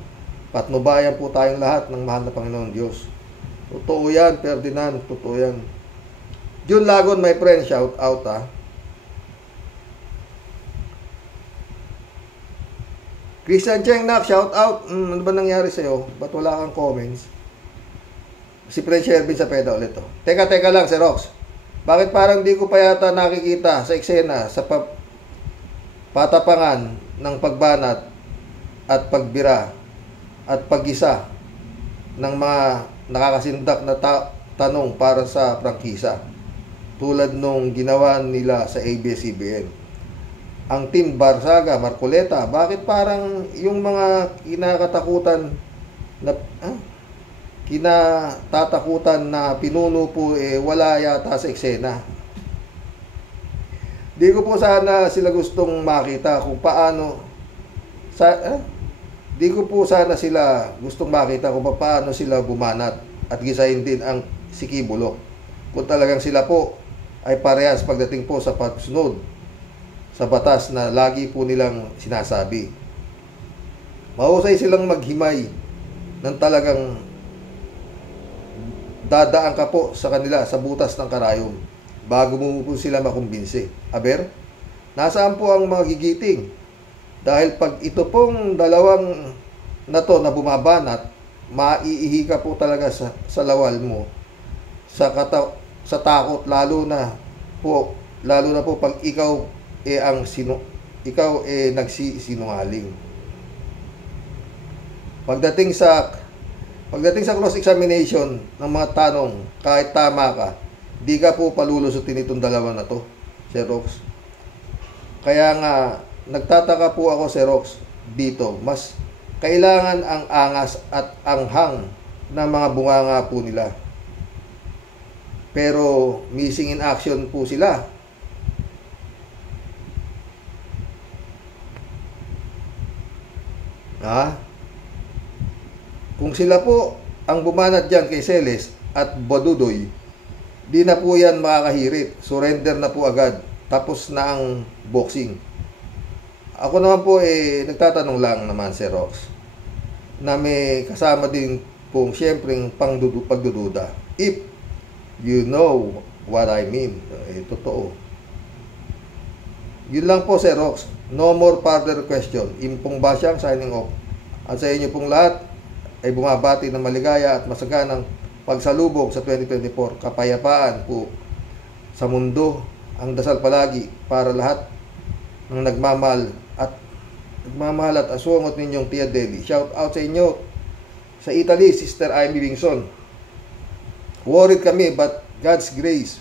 Patnubayan po tayong lahat ng mahal na Panginoon Diyos. Totoo yan, Ferdinand. Totoo yan. June Lagon, my friend, shout out, Christian Cheng, nak, shout out. Ano ba nangyari sa'yo? Ba't wala kang comments? Si Prince Shervin sa peda ulit, Teka lang, Sir Rox. Bakit parang di ko pa yata nakikita sa eksena sa patapangan ng pagbanat at pagbira at paggisa ng mga nakakasindak na tanong para sa prangkisa tulad nung ginawa nila sa ABS-CBN. Ang Team Barsaga, Marcoleta, bakit parang yung mga kinatatakutan na pinuno po wala yata sa eksena? Di ko po sana sila gustong makita kung paano di ko po sana sila gustong makita kung paano sila bumanat at gisahin din ang si Quibulok. Kung talagang sila po ay parehas pagdating po sa pagsunod sa batas na lagi po nilang sinasabi. Mahusay silang maghimay ng talagang dadaan ka po sa kanila sa butas ng karayom bago mo po sila makumbinsi. Aber, nasaan po ang mga gigiting? Dahil pag ito pong dalawang na to na bumabanat, maiihi ka po talaga sa lawal mo, sa takot, lalo na po pag ikaw nagsisinungaling. Pagdating sa cross-examination ng mga tanong, kahit tama ka, di ka po palulusutin itong dalawa na to, Sir Rox. Kaya nga, nagtataka po ako, Sir Rox, dito. Mas kailangan ang angas at anghang ng mga bunganga po nila. Pero missing in action po sila. Kung sila po ang bumanat dyan kay Celes at Badudoy, di na po yan makakahirit. Surrender na po agad. Tapos na ang boxing. Ako naman po nagtatanong lang naman, Sir Rox, na may kasama din pong siyempreng pagdududa. If you know what I mean. Totoo. Yun lang po, Sir Rox. No more further question. Impong Basyang signing off. At sa inyo pong lahat ay bumabati ng maligaya at masaganang pagsalubong sa 2024. Kapayapaan po sa mundo. Ang dasal palagi para lahat ng nagmamahal at aswangot ninyong Tia Deli. Shout out sa inyo sa Italy, Sister Amy Bingson. Worried kami but God's grace.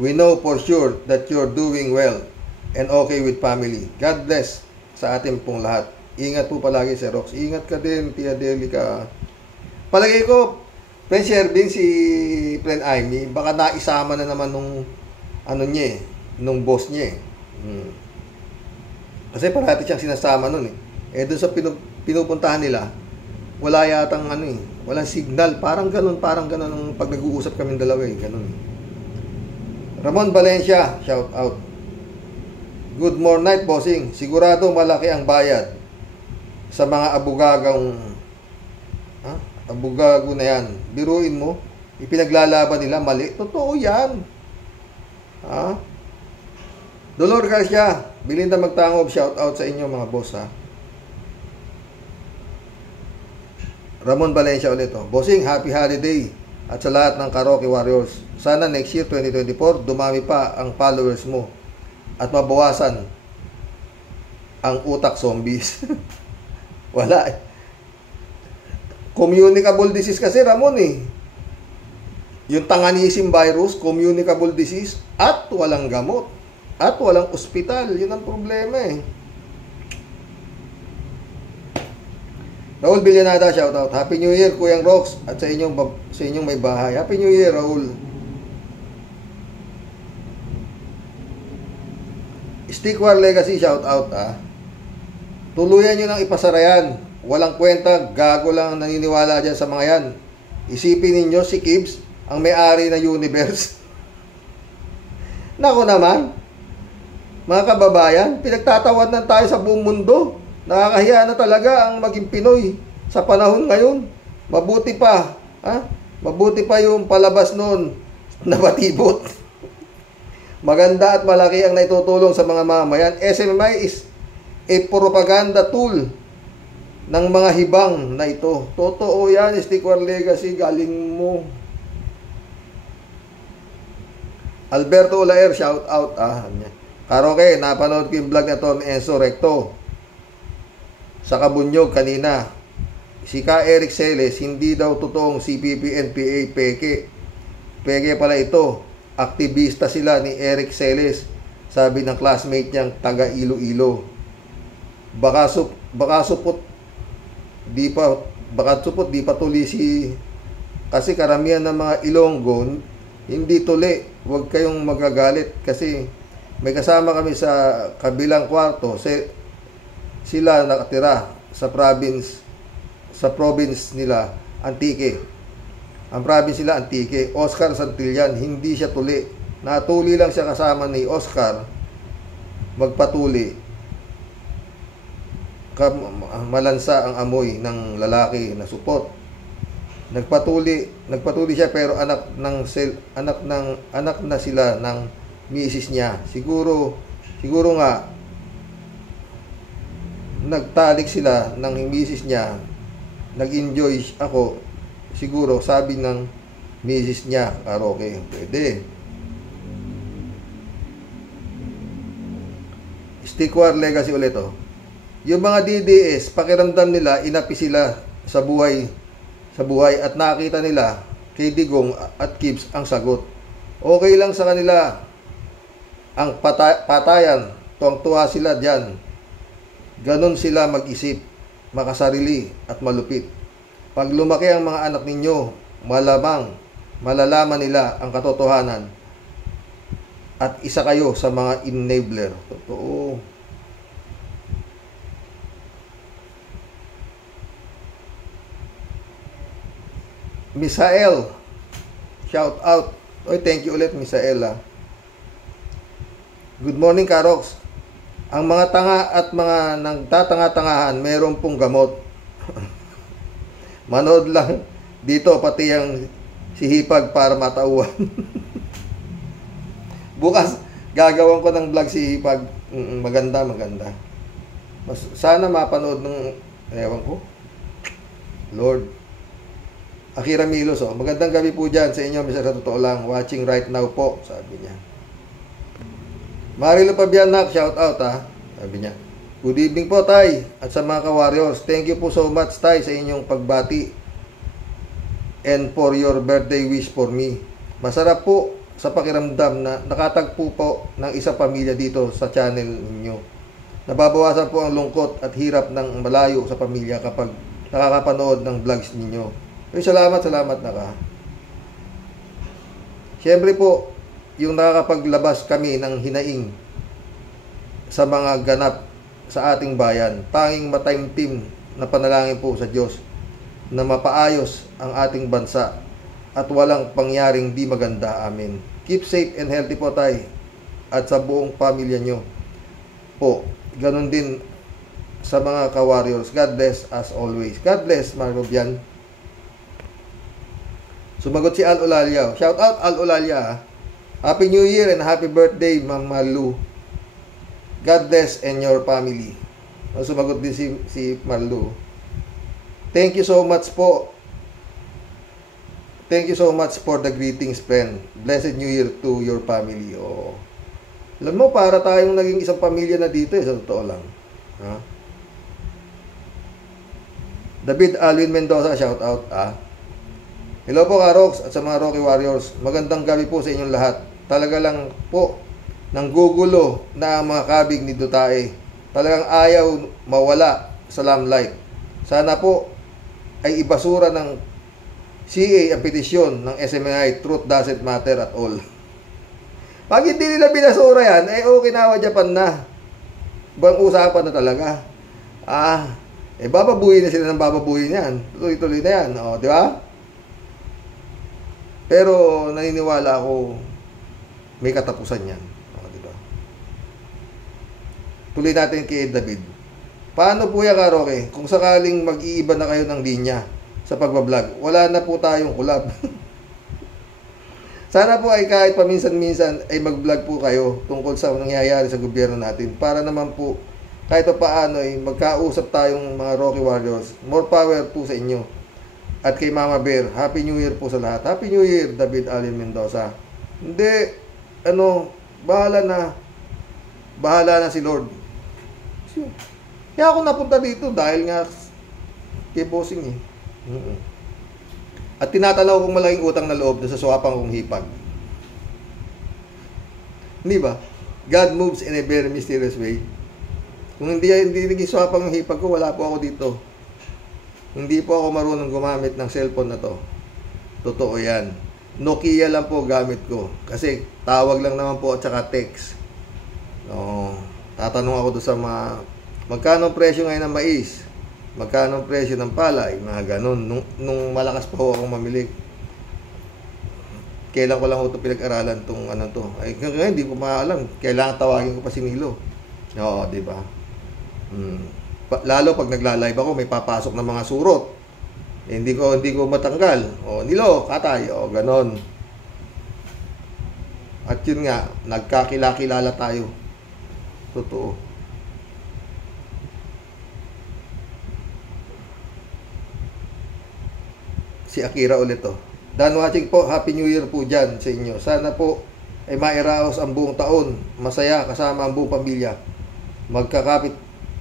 We know for sure that you're doing well and okay with family. God bless sa ating pong lahat. Ingat po palagi, Sir Rox. Ingat ka din, Tia Deli ka. Palagay ko, Friend Shervin, si Friend Amy, baka naisama na naman nung nung boss niya Kasi parati siyang sinasama nun doon sa pinupuntahan nila, wala yatang walang signal, parang ganun nung pag nag-uusap kami dalawa ganun. Ramon Valencia, shout out. Good morning night, bossing. Sigurado malaki ang bayad sa mga abugago na yan. Biruin mo, ipinaglalaban nila, mali. Totoo yan. Dolor Garcia, Belinda Magtangob, shout out sa inyo mga boss Ramon Valencia ulit Bossing, happy holiday at sa lahat ng Karaoke Warriors. Sana next year 2024 dumami pa ang followers mo at mabawasan ang utak zombies. Wala Communicable disease kasi, Ramon Yung Tanganism virus, communicable disease at walang gamot at walang ospital. Yun ang problema Raul Villanada, shout out. Happy New Year, Kuyang Rox, at sa inyong may bahay. Happy New Year, Raul. Stickwar Legacy, shout out Tuluyan nyo nang ipasara yan. Walang kwenta, gago lang naniniwala dyan sa mga yan. Isipin ninyo si Kibbs ang may-ari na universe. Nako naman, mga kababayan, pinagtatawanan tayo sa buong mundo. Nakakahiya na talaga ang maging Pinoy sa panahon ngayon. Mabuti pa yung palabas noon na batibot. Maganda at malaki ang naitutulong sa mga mamayan. SMMI is a propaganda tool ng mga hibang na ito. Totoo yan, Stickwar Legacy, galing mo. Alberto Olaer, shout out. Karaoke, napanood ko yung vlog na to ni Enzo Recto sa Kabunyog kanina. Si Ka Eric Celes, hindi daw totoong CPP, NPA, peke. Peke pala ito. Aktivista sila ni Eric Celes, sabi ng classmate niyang taga Iloilo. Baka supot di pa tuli kasi karamihan ng mga Ilonggo hindi tuli. Huwag kayong magagalit kasi may kasama kami sa kabilang kwarto. Sila nakatira sa province nila, Antique. Ang province nila, Antique. Oscar Santillan, hindi siya tuli. Natuli lang siya kasama ni Oscar. Magpatuli. Malansa ang amoy ng lalaki na supot. Nagpatuli siya pero anak na sila ng misis niya. Siguro nga nagtalik sila ng misis niya. Nag-enjoy ako. Siguro sabi ng misis niya, karaoke. Pwede. Stickwar Legacy ulit Yung mga DDS, pakiramdam nila, inapi sila sa buhay at nakita nila kay Digong at Kibbs ang sagot. Okay lang sa kanila ang patayan tuwang-tuwa sila dyan. Ganon sila mag-isip, makasarili at malupit. Pag lumaki ang mga anak ninyo, malalaman nila ang katotohanan at isa kayo sa mga enabler. Totoo. Misael, shout out. Oy, thank you ulit, Misael. Good morning, Karox. Ang mga tanga at mga nagtatanga-tangahan, meron pong gamot. Manood lang dito, pati ang si Hipag para matauhan. Bukas, gagawin ko ng vlog si Hipag. Maganda. Sana mapanood ng, ewan ko. Lord. Akira Milos, magandang gabi po dyan sa inyo, Mr. Sa totoo lang, watching right now po, sabi niya. Marilo Pabianak, shout out sabi niya. Good evening po, Tay, at sa mga ka-warriors. Thank you po so much, Tay, sa inyong pagbati and for your birthday wish for me. Masarap po sa pakiramdam na nakatagpo po ng isa pamilya dito sa channel ninyo. Nababawasan po ang lungkot at hirap ng malayo sa pamilya kapag nakakapanood ng vlogs ninyo. Salamat na ka. Siyempre po, yung nakakapaglabas kami ng hinaing sa mga ganap sa ating bayan, tanging mataimtim na panalangin po sa Diyos na mapaayos ang ating bansa at walang pangyaring di maganda. Amen. Keep safe and healthy po, Tay, at sa buong pamilya nyo po. Ganon din sa mga ka-warriors. God bless as always. God bless, Marco Bian. Sumagot si Al Olalia. Shout out Al Olalia. Happy New Year and happy birthday, Ma'am Marlu. God bless and your family. Sumagot din si Marlu. Thank you so much po. Thank you so much for the greetings, friend. Blessed New Year to your family. Oh. Alam mo, para tayong naging isang pamilya na dito, sa totoo lang. David Alwin Mendoza, shout out. Hello po, Karox, at sa mga Rocky Warriors. Magandang gabi po sa inyong lahat. Talaga lang po, nanggugulo na ang mga kabig ni Dutae. Talagang ayaw mawala sa limelight. Sana po ay ibasura ng CA ang petisyon ng SMNI, Truth Doesn't Matter at All. Pag hindi nila binasura yan, Okinawa, Japan na. Bang usapan na talaga. Bababuhin na sila ng bababuhin yan. Tuloy-tuloy na yan. Di ba? Pero naniniwala ako may katapusan yan. Diba? Tuloy natin kay David. Paano po yan, Karoke? Kung sakaling mag-iiba na kayo ng linya sa pagbablog, wala na po tayong collab. Sana po ay kahit paminsan-minsan ay mag-vlog po kayo tungkol sa nangyayari sa gobyerno natin para naman po kahit pa paano ay magkausap tayong mga Rocky Warriors. More power po sa inyo. At kay Mama Bear, Happy New Year po sa lahat. Happy New Year, David Allen Mendoza. Hindi, bahala na si Lord. Kaya ako napunta dito dahil nga kay Bossing At tinatanaw kong malaking utang na loob sa swapang kong Hipag. Hindi ba? God moves in a very mysterious way. Kung hindi naging swapang yung Hipag ko, wala po ako dito. Hindi po ako marunong gumamit ng cellphone na to. Totoo yan. Nokia lang po gamit ko. Kasi tawag lang naman po at saka text. Tatanong ako doon sa mga magkano presyo ngayon ng mais? Magkano presyo ng palay? Mga ganun. Nung malakas pa ako mamili. Kailan ko lang ito pinag-aralan itong to. Ay, ngayon, hindi ko maalam. Kailangan tawagin ko pa si Nilo. Oo, di ba? Lalo pag nagla-live ako, may papasok na mga surot. Hindi ko matanggal. Nilo, katay. Ganon. At yun nga, nagkakilala tayo. Totoo. Si Akira ulit Dan watching po, Happy New Year po dyan sa inyo. Sana po ay mairaos ang buong taon. Masaya kasama ang buong pamilya. Magkakapit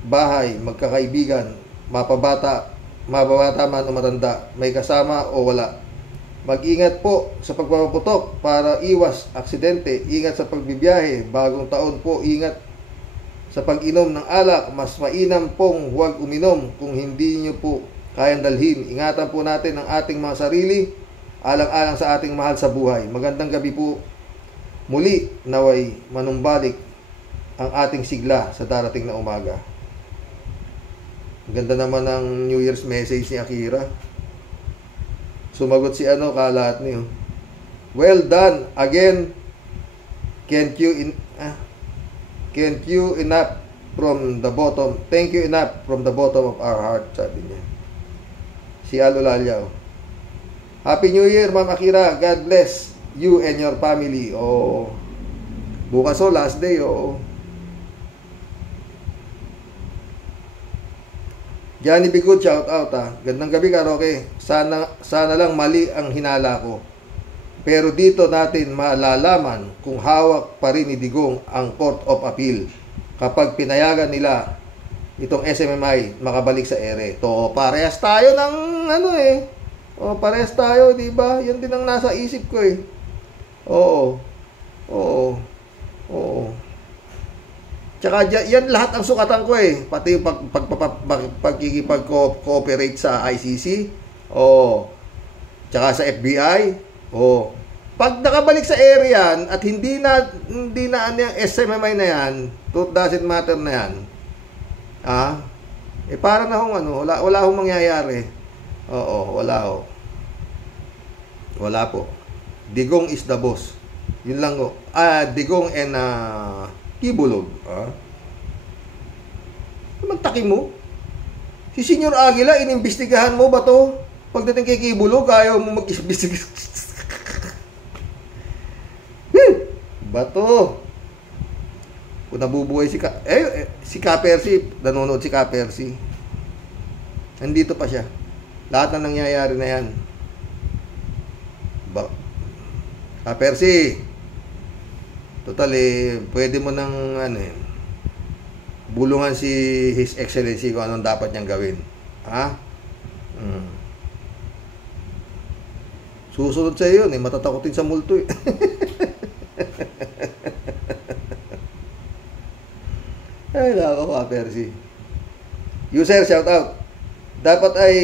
bahay, magkakaibigan, mababata man o matanda, may kasama o wala. Mag-ingat po sa pagpapaputok para iwas aksidente. Ingat sa pagbibiyahe. Bagong taon po, ingat sa pag-inom ng alak, mas mainam pong huwag uminom kung hindi nyo po kayang dalhin. Ingatan po natin ang ating mga sarili, alang-alang sa ating mahal sa buhay. Magandang gabi po. Muli, naway manumbalik ang ating sigla sa darating na umaga. Ganda naman ang New Year's message ni Akira. Sumagot si kalat niyo. Well done again. Can't you enough from the bottom. Thank you enough from the bottom of our heart, sabi niya. Si Alolalyaw. Happy New Year, Ma'am Akira. God bless you and your family. Oh. Bukas last day, oh. Johnny Bigood, shout out ha. Gandang gabi, Karoke. Sana lang mali ang hinala ko. Pero dito natin malalaman kung hawak pa rin ni Digong ang Court of Appeal kapag pinayagan nila itong SMMI makabalik sa ere. To, parehas tayo ng parehas tayo, di ba? Yan din ang nasa isip ko eh. Oo. Tsaka yan lahat ang sukatan ko eh. Pati yung pagkikipag-cooperate sa ICC. Tsaka sa FBI. Pag nakabalik sa area yan at hindi na yung SMMI na yan, truth doesn't matter na yan. Para na wala akong mangyayari. Wala po. Digong is the boss. Yun lang ko. Digong and Kibulog. Magtaki mo. Si Senyor Aguila, inimbestigahan mo ba to? Pagdating kay Kibulog, ayaw mo mag-imbestigahan. Bato. Kung nabubuhay si Kapersi, nanonood si Kapersi. Nandito pa siya. Lahat na nangyayari na yan. Kapersi, total pwede mo nang bulungan si His Excellency kung anong dapat niyang gawin. Susunod sa iyo yun matatakotin sa multo eh. Ay, nako ka, Percy. User, shout out. Dapat ay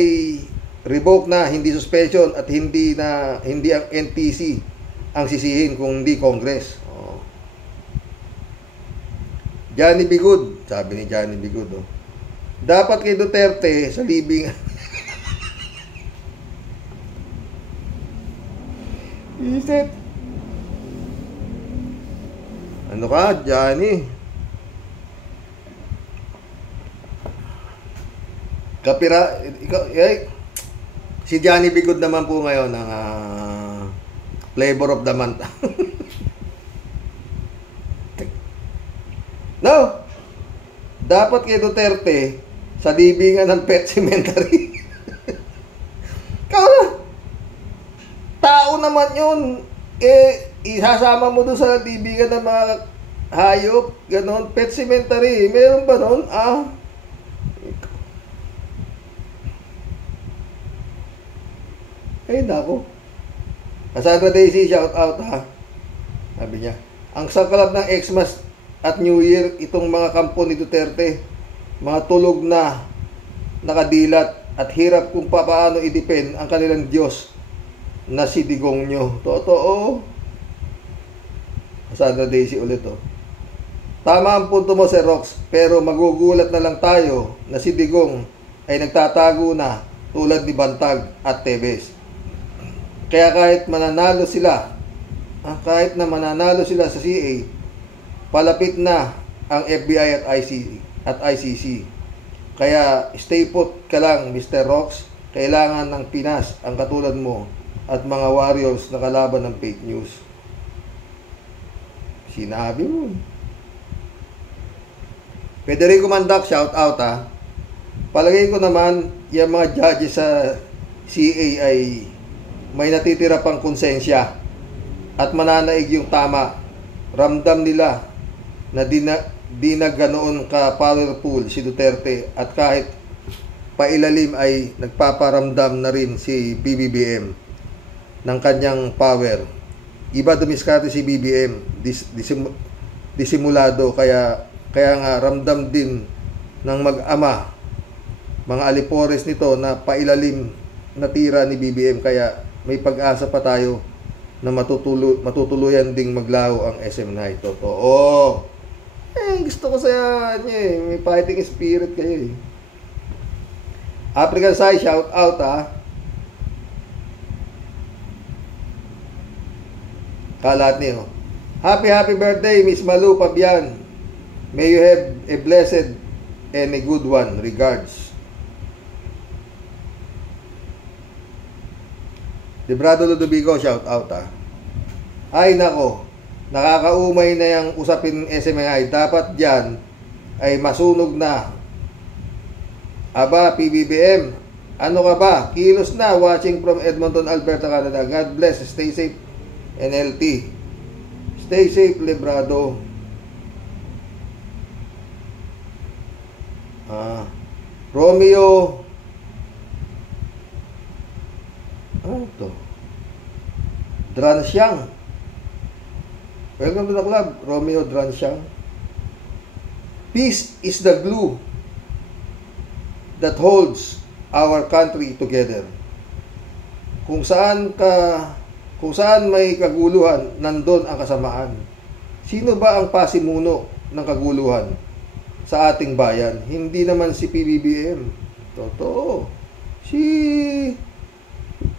revoke na, hindi suspension at hindi ang NTC ang sisihin kung hindi Congress. Johnny Bigood, sabi ni Johnny Bigood, dapat kay Duterte sa libing. Isip. Ano ka, Johnny? Si Johnny Bigood naman po ngayon ang flavor of the month. No. Dapat kay Duterte sa libingan ng Pet Cemetery. Tao naman yun. Isasama mo doon sa libingan ng mga hayop, ganon, Pet Cemetery. Meron ba nun? Ay, nako. Cassandra Daisy, shout out ha. Sabi niya, ang saklap ng Xmas at New Year, itong mga kampo ni Duterte, mga tulog na nakadilat at hirap kung paano i-depend ang kanilang Diyos na si Digong nyo. Totoo. Cassandra Daisy ulit Tama ang punto mo, Sir Rox, pero magugulat na lang tayo na si Digong ay nagtatago na tulad ni Bantag at Tebes. Kaya kahit mananalo sila sa CA, palapit na ang FBI at ICC. Kaya stay put ka lang, Mr. Rox. Kailangan ng Pinas ang katulad mo at mga warriors na kalaban ng fake news. Sinabi mo. Federico Mandak, shout out ha. Palagay ko naman, yung mga judges sa CA ay may natitira pang konsensya at mananaig yung tama. Ramdam nila na di na ganoon ka powerful si Duterte at kahit pailalim ay nagpaparamdam na rin si BBM ng kanyang power. Iba dumiskarte si BBM, disimulado, kaya Kaya nga ramdam din ng mag-ama, mga alipores nito na pailalim na tira ni BBM, kaya may pag-asa pa tayo na matutuluyan ding maglaho ang SM9. Totoo. Gusto ko sa inyo eh. May fighting spirit kayo eh. African Sai, shout out ha. Kalat niyo. Happy birthday, Miss Malu Pabian. May you have a blessed and a good one. Regards. Debrado Ludovico, shout out ha. Ay nako, nakakaumay na yung usapin SMI. Dapat dyan ay masunog na. Aba, PBBM, ano ka ba? Kilos na, watching from Edmonton, Alberta, Canada. God bless, stay safe, NLT. Stay safe, Librado. Romeo. Ano to? Dransyang. Welcome to the club, Romeo Dransyang. Peace is the glue that holds our country together. Kung saan may kaguluhan, nandun ang kasamaan. Sino ba ang pasimuno ng kaguluhan sa ating bayan? Hindi naman si PBBM. Totoo. Si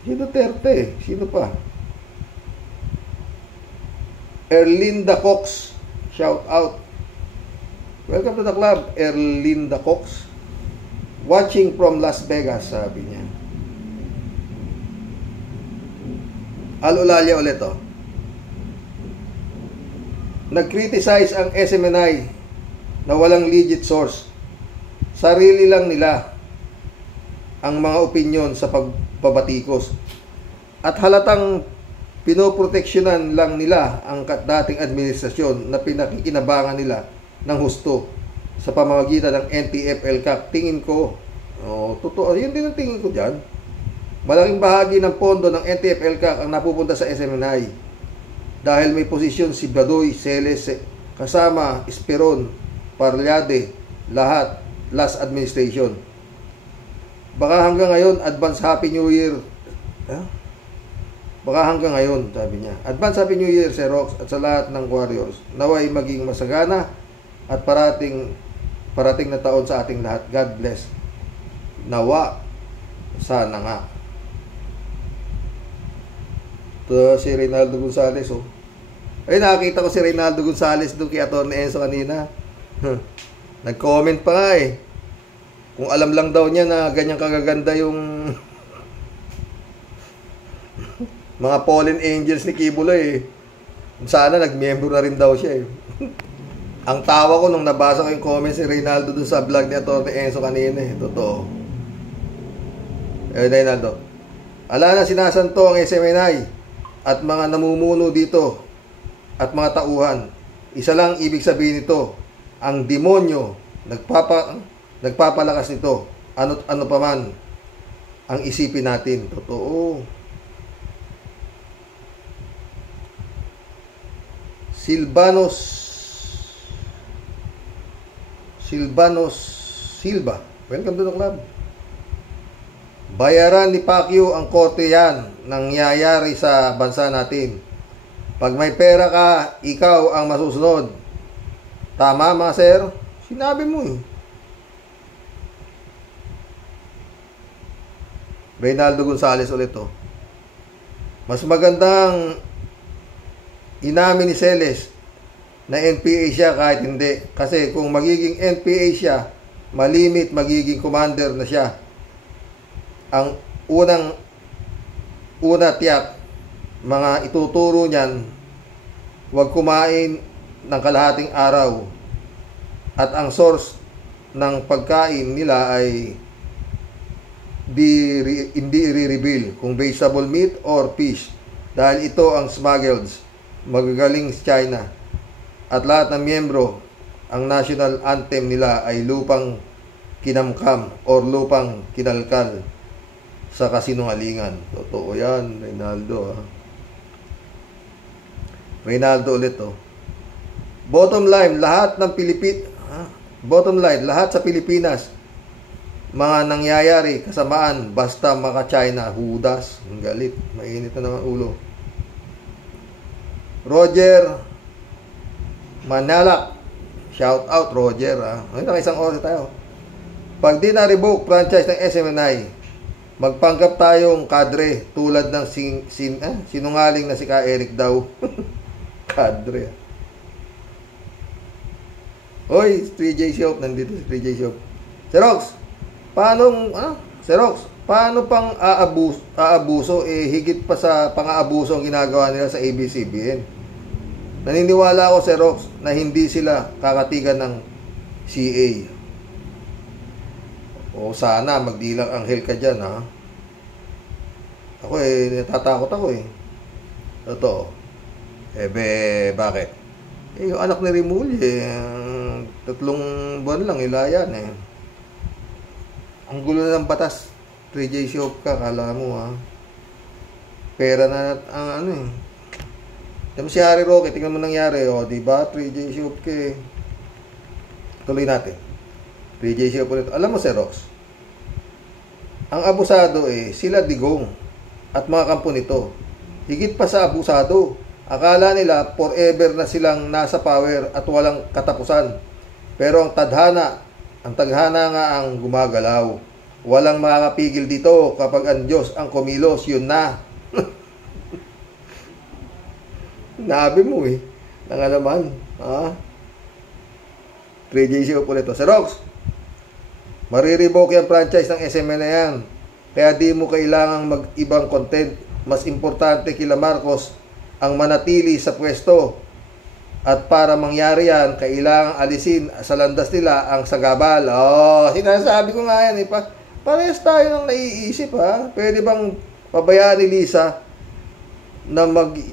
Duterte. Sino pa? Erlinda Cox. Shout out. Welcome to the club, Erlinda Cox. Watching from Las Vegas, sabi niya. Al-Ulalia ulit oh. Nag-criticize ang SMNI na walang legit source. Sarili lang nila ang mga opinyon sa pagbabatikos. At halatang pinoproteksyonan lang nila ang dating administrasyon na pinakikinabangan nila ng husto sa pamamagitan ng NTF-ELCAC. Tingin ko, totoo, yun din ang tingin ko dyan. Malaking bahagi ng pondo ng NTF-ELCAC ang napupunta sa SMNI dahil may posisyon si Badoy, Celes, kasama Esperon, Parlyade, lahat, last administration. Baka hanggang ngayon, advance Happy New Year. Baka hanggang ngayon, sabi niya. Advance Happy New Year, Sir Rox, at sa lahat ng Warriors. Naway maging masagana at parating na taon sa ating lahat. God bless. Nawa. Sana nga. Ito si Reynaldo Gonzales, oh. Ay, nakakita ko si Reynaldo Gonzales doon kay Atty. Enzo kanina. Nag-comment pa nga eh. Kung alam lang daw niya na ganyang kagaganda yung mga Fallen Angels ni Kibuloy eh. Sana nag-membro na rin daw siya eh. Ang tawa ko nung nabasa ko yung comments ni Reynaldo dun sa vlog ni Atty. Enzo kanina eh. Totoo. Reynaldo, ala na sinasanto ang SMNI at mga namumuno dito at mga tauhan. Isa lang ibig sabihin nito, ang demonyo nagpapalakas nito. Ano pa man ang isipin natin. Totoo. Silva. Welcome to the club. Bayaran ni Pacquiao ang korte yan nangyayari sa bansa natin. Pag may pera ka, ikaw ang masusunod. Tama mga sir? Sinabi mo eh. Reynaldo Gonzales ulit oh. Mas magandang inamin ni Celes na NPA siya kahit hindi. Kasi kung magiging NPA siya, malimit magiging commander na siya. Ang una tiyak, mga ituturo niyan, huwag kumain ng kalahating araw. At ang source ng pagkain nila ay hindi i-reveal kung vegetable meat or fish. Dahil ito ang smuggled, magagaling sa China. At lahat ng miyembro, ang national anthem nila ay lupang kinamkam or lupang kinalkal sa kasinungalingan. Totoo yan, Reynaldo. Reynaldo ulit, oh. Bottom line, lahat ng Bottom line, lahat sa Pilipinas, mga nangyayari, kasamaan, basta maka-China, hudas, ang galit, mainit na naman ulo. Roger Manalak, shout out Roger, Ay, nakaisang oras tayo. Pag di na-revoke franchise ng SMNI, magpanggap tayong kadre tulad ng sinungaling na si Ka Eric daw. Kadre. Hoy, 3J Shop, nandito si 3J Shop. Xerox, Xerox, paano pang aabuso, higit pa sa pang-aabuso ang ginagawa nila sa ABS-CBN. Naniniwala ako, Xerox, na hindi sila kakatigan ng CA. O sana, magdilang anghel ka dyan, ha? Ako natatakot ako, Totoo. Bakit? Yung anak ni Rimulye, 3 buwan lang, ilayan, Ang gulo na ng batas. 3J Shop ka, kala mo, Pera na, Diba si Harry Roque, tingnan mo nangyari, diba? 3J Shop ka, Tuloy natin. 3J Shop ulit. Alam mo, Xerox, ang abusado, sila Digong at mga kampo nito. Higit pa sa abusado, akala nila forever na silang nasa power at walang katapusan. Pero ang tadhana nga ang gumagalaw. Walang makakapigil dito kapag ang Diyos ang kumilos, yun na. Nabi mo nangalaman. 3J Shop ulit. Xerox, marirevoke yung franchise ng SMN na yan. Kaya di mo kailangang mag-ibang content. Mas importante kila Marcos ang manatili sa pwesto. At para mangyari yan, kailangang alisin sa landas nila ang sagabal. Sinasabi ko nga yan. Parehas tayo ng naiisip, Pwede bang pabayaan ni Lisa na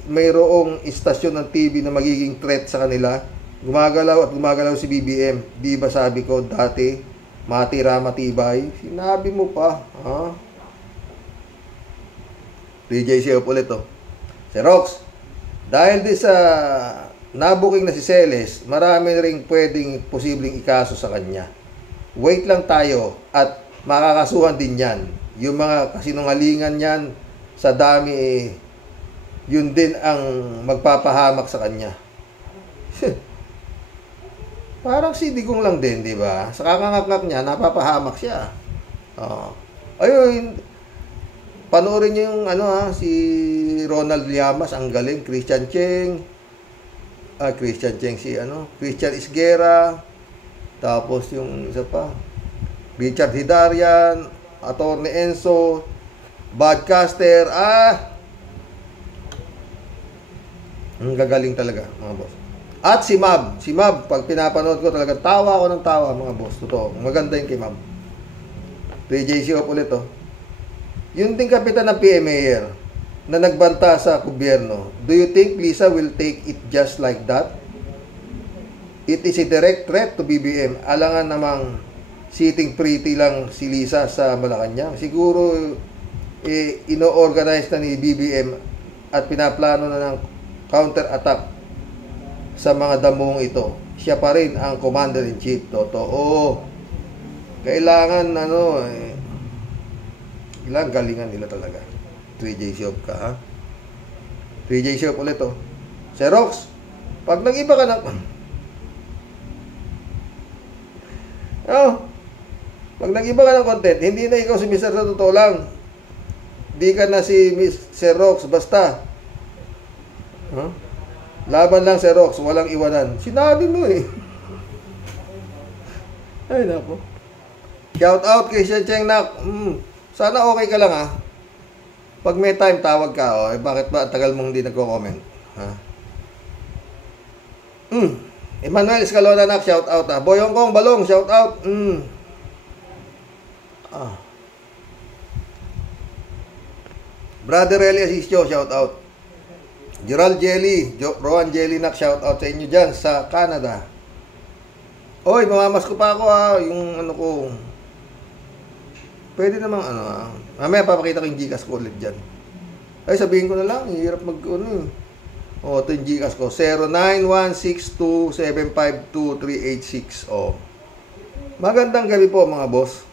mayroong istasyon ng TV na magiging threat sa kanila? Gumagalaw si BBM. Di ba sabi ko dati, matira matibay? Sinabi mo pa, DJ Shop ulit, Xerox, dahil di sa nabuking na si Celes, marami ring pwedeng posibleng ikaso sa kanya. Wait lang tayo at makakasuhan din yan. Yung mga kasinungalingan yan sa dami, yun din ang magpapahamak sa kanya. Parang si Digong lang din, di ba? Sa kakangakak niya, napapahamak siya. Ayun, panoorin niyo yung si Ronald Llamas, ang galing. Christian Cheng, Christian Isguera, tapos yung isa pa, Richard Hidarian, Atty. Enzo, Badcaster, ang gagaling talaga, mga boss. At si Mab, pag pinapanood ko talaga, tawa ako ng tawa, mga boss. Totoo, maganda yung kay Mab. 3J Shop ulit, Yun din kapitan ng PMAR na nagbanta sa gobyerno. Do you think Lisa will take it just like that? It is a direct threat to BBM. Alangan namang sitting pretty lang si Lisa sa Malacanang. Siguro ino-organize na ni BBM at pinaplano na ng counter-attack sa mga damong ito. Siya pa rin ang commander-in-chief. Totoo. Kailangan ilang galingan nila talaga. 3J Shop ka, 3J Shop ulit, Xerox, pag nag-iba ka ng pag nag-iba ka ng content, hindi na ikaw si Mr. sa totoo lang. Di ka na si Miss Xerox, basta. Laban lang, Xerox, walang iwanan. Sinabi mo Ay, nako. Shout out kay Shencheng Nak. Sana okay ka lang, Pag may time, tawag ka, bakit ba tagal mong hindi nagko-comment? Emmanuel Escalona Nak, shout out, Boyong Kong Balong, shout out. Brother Eli Asisio, shout out. Gerald Jelly, Rowan Jelly Nak, shout out sa inyo dyan sa Canada. Oy, mamamas ko pa ako, yung ko. Pwede namang mamaya papakita ko yung Gcash ko ulit dyan. Ay, sabihin ko na lang, hirap O, ito yung Gcash ko. 091627522386. O. Magandang gabi po mga boss.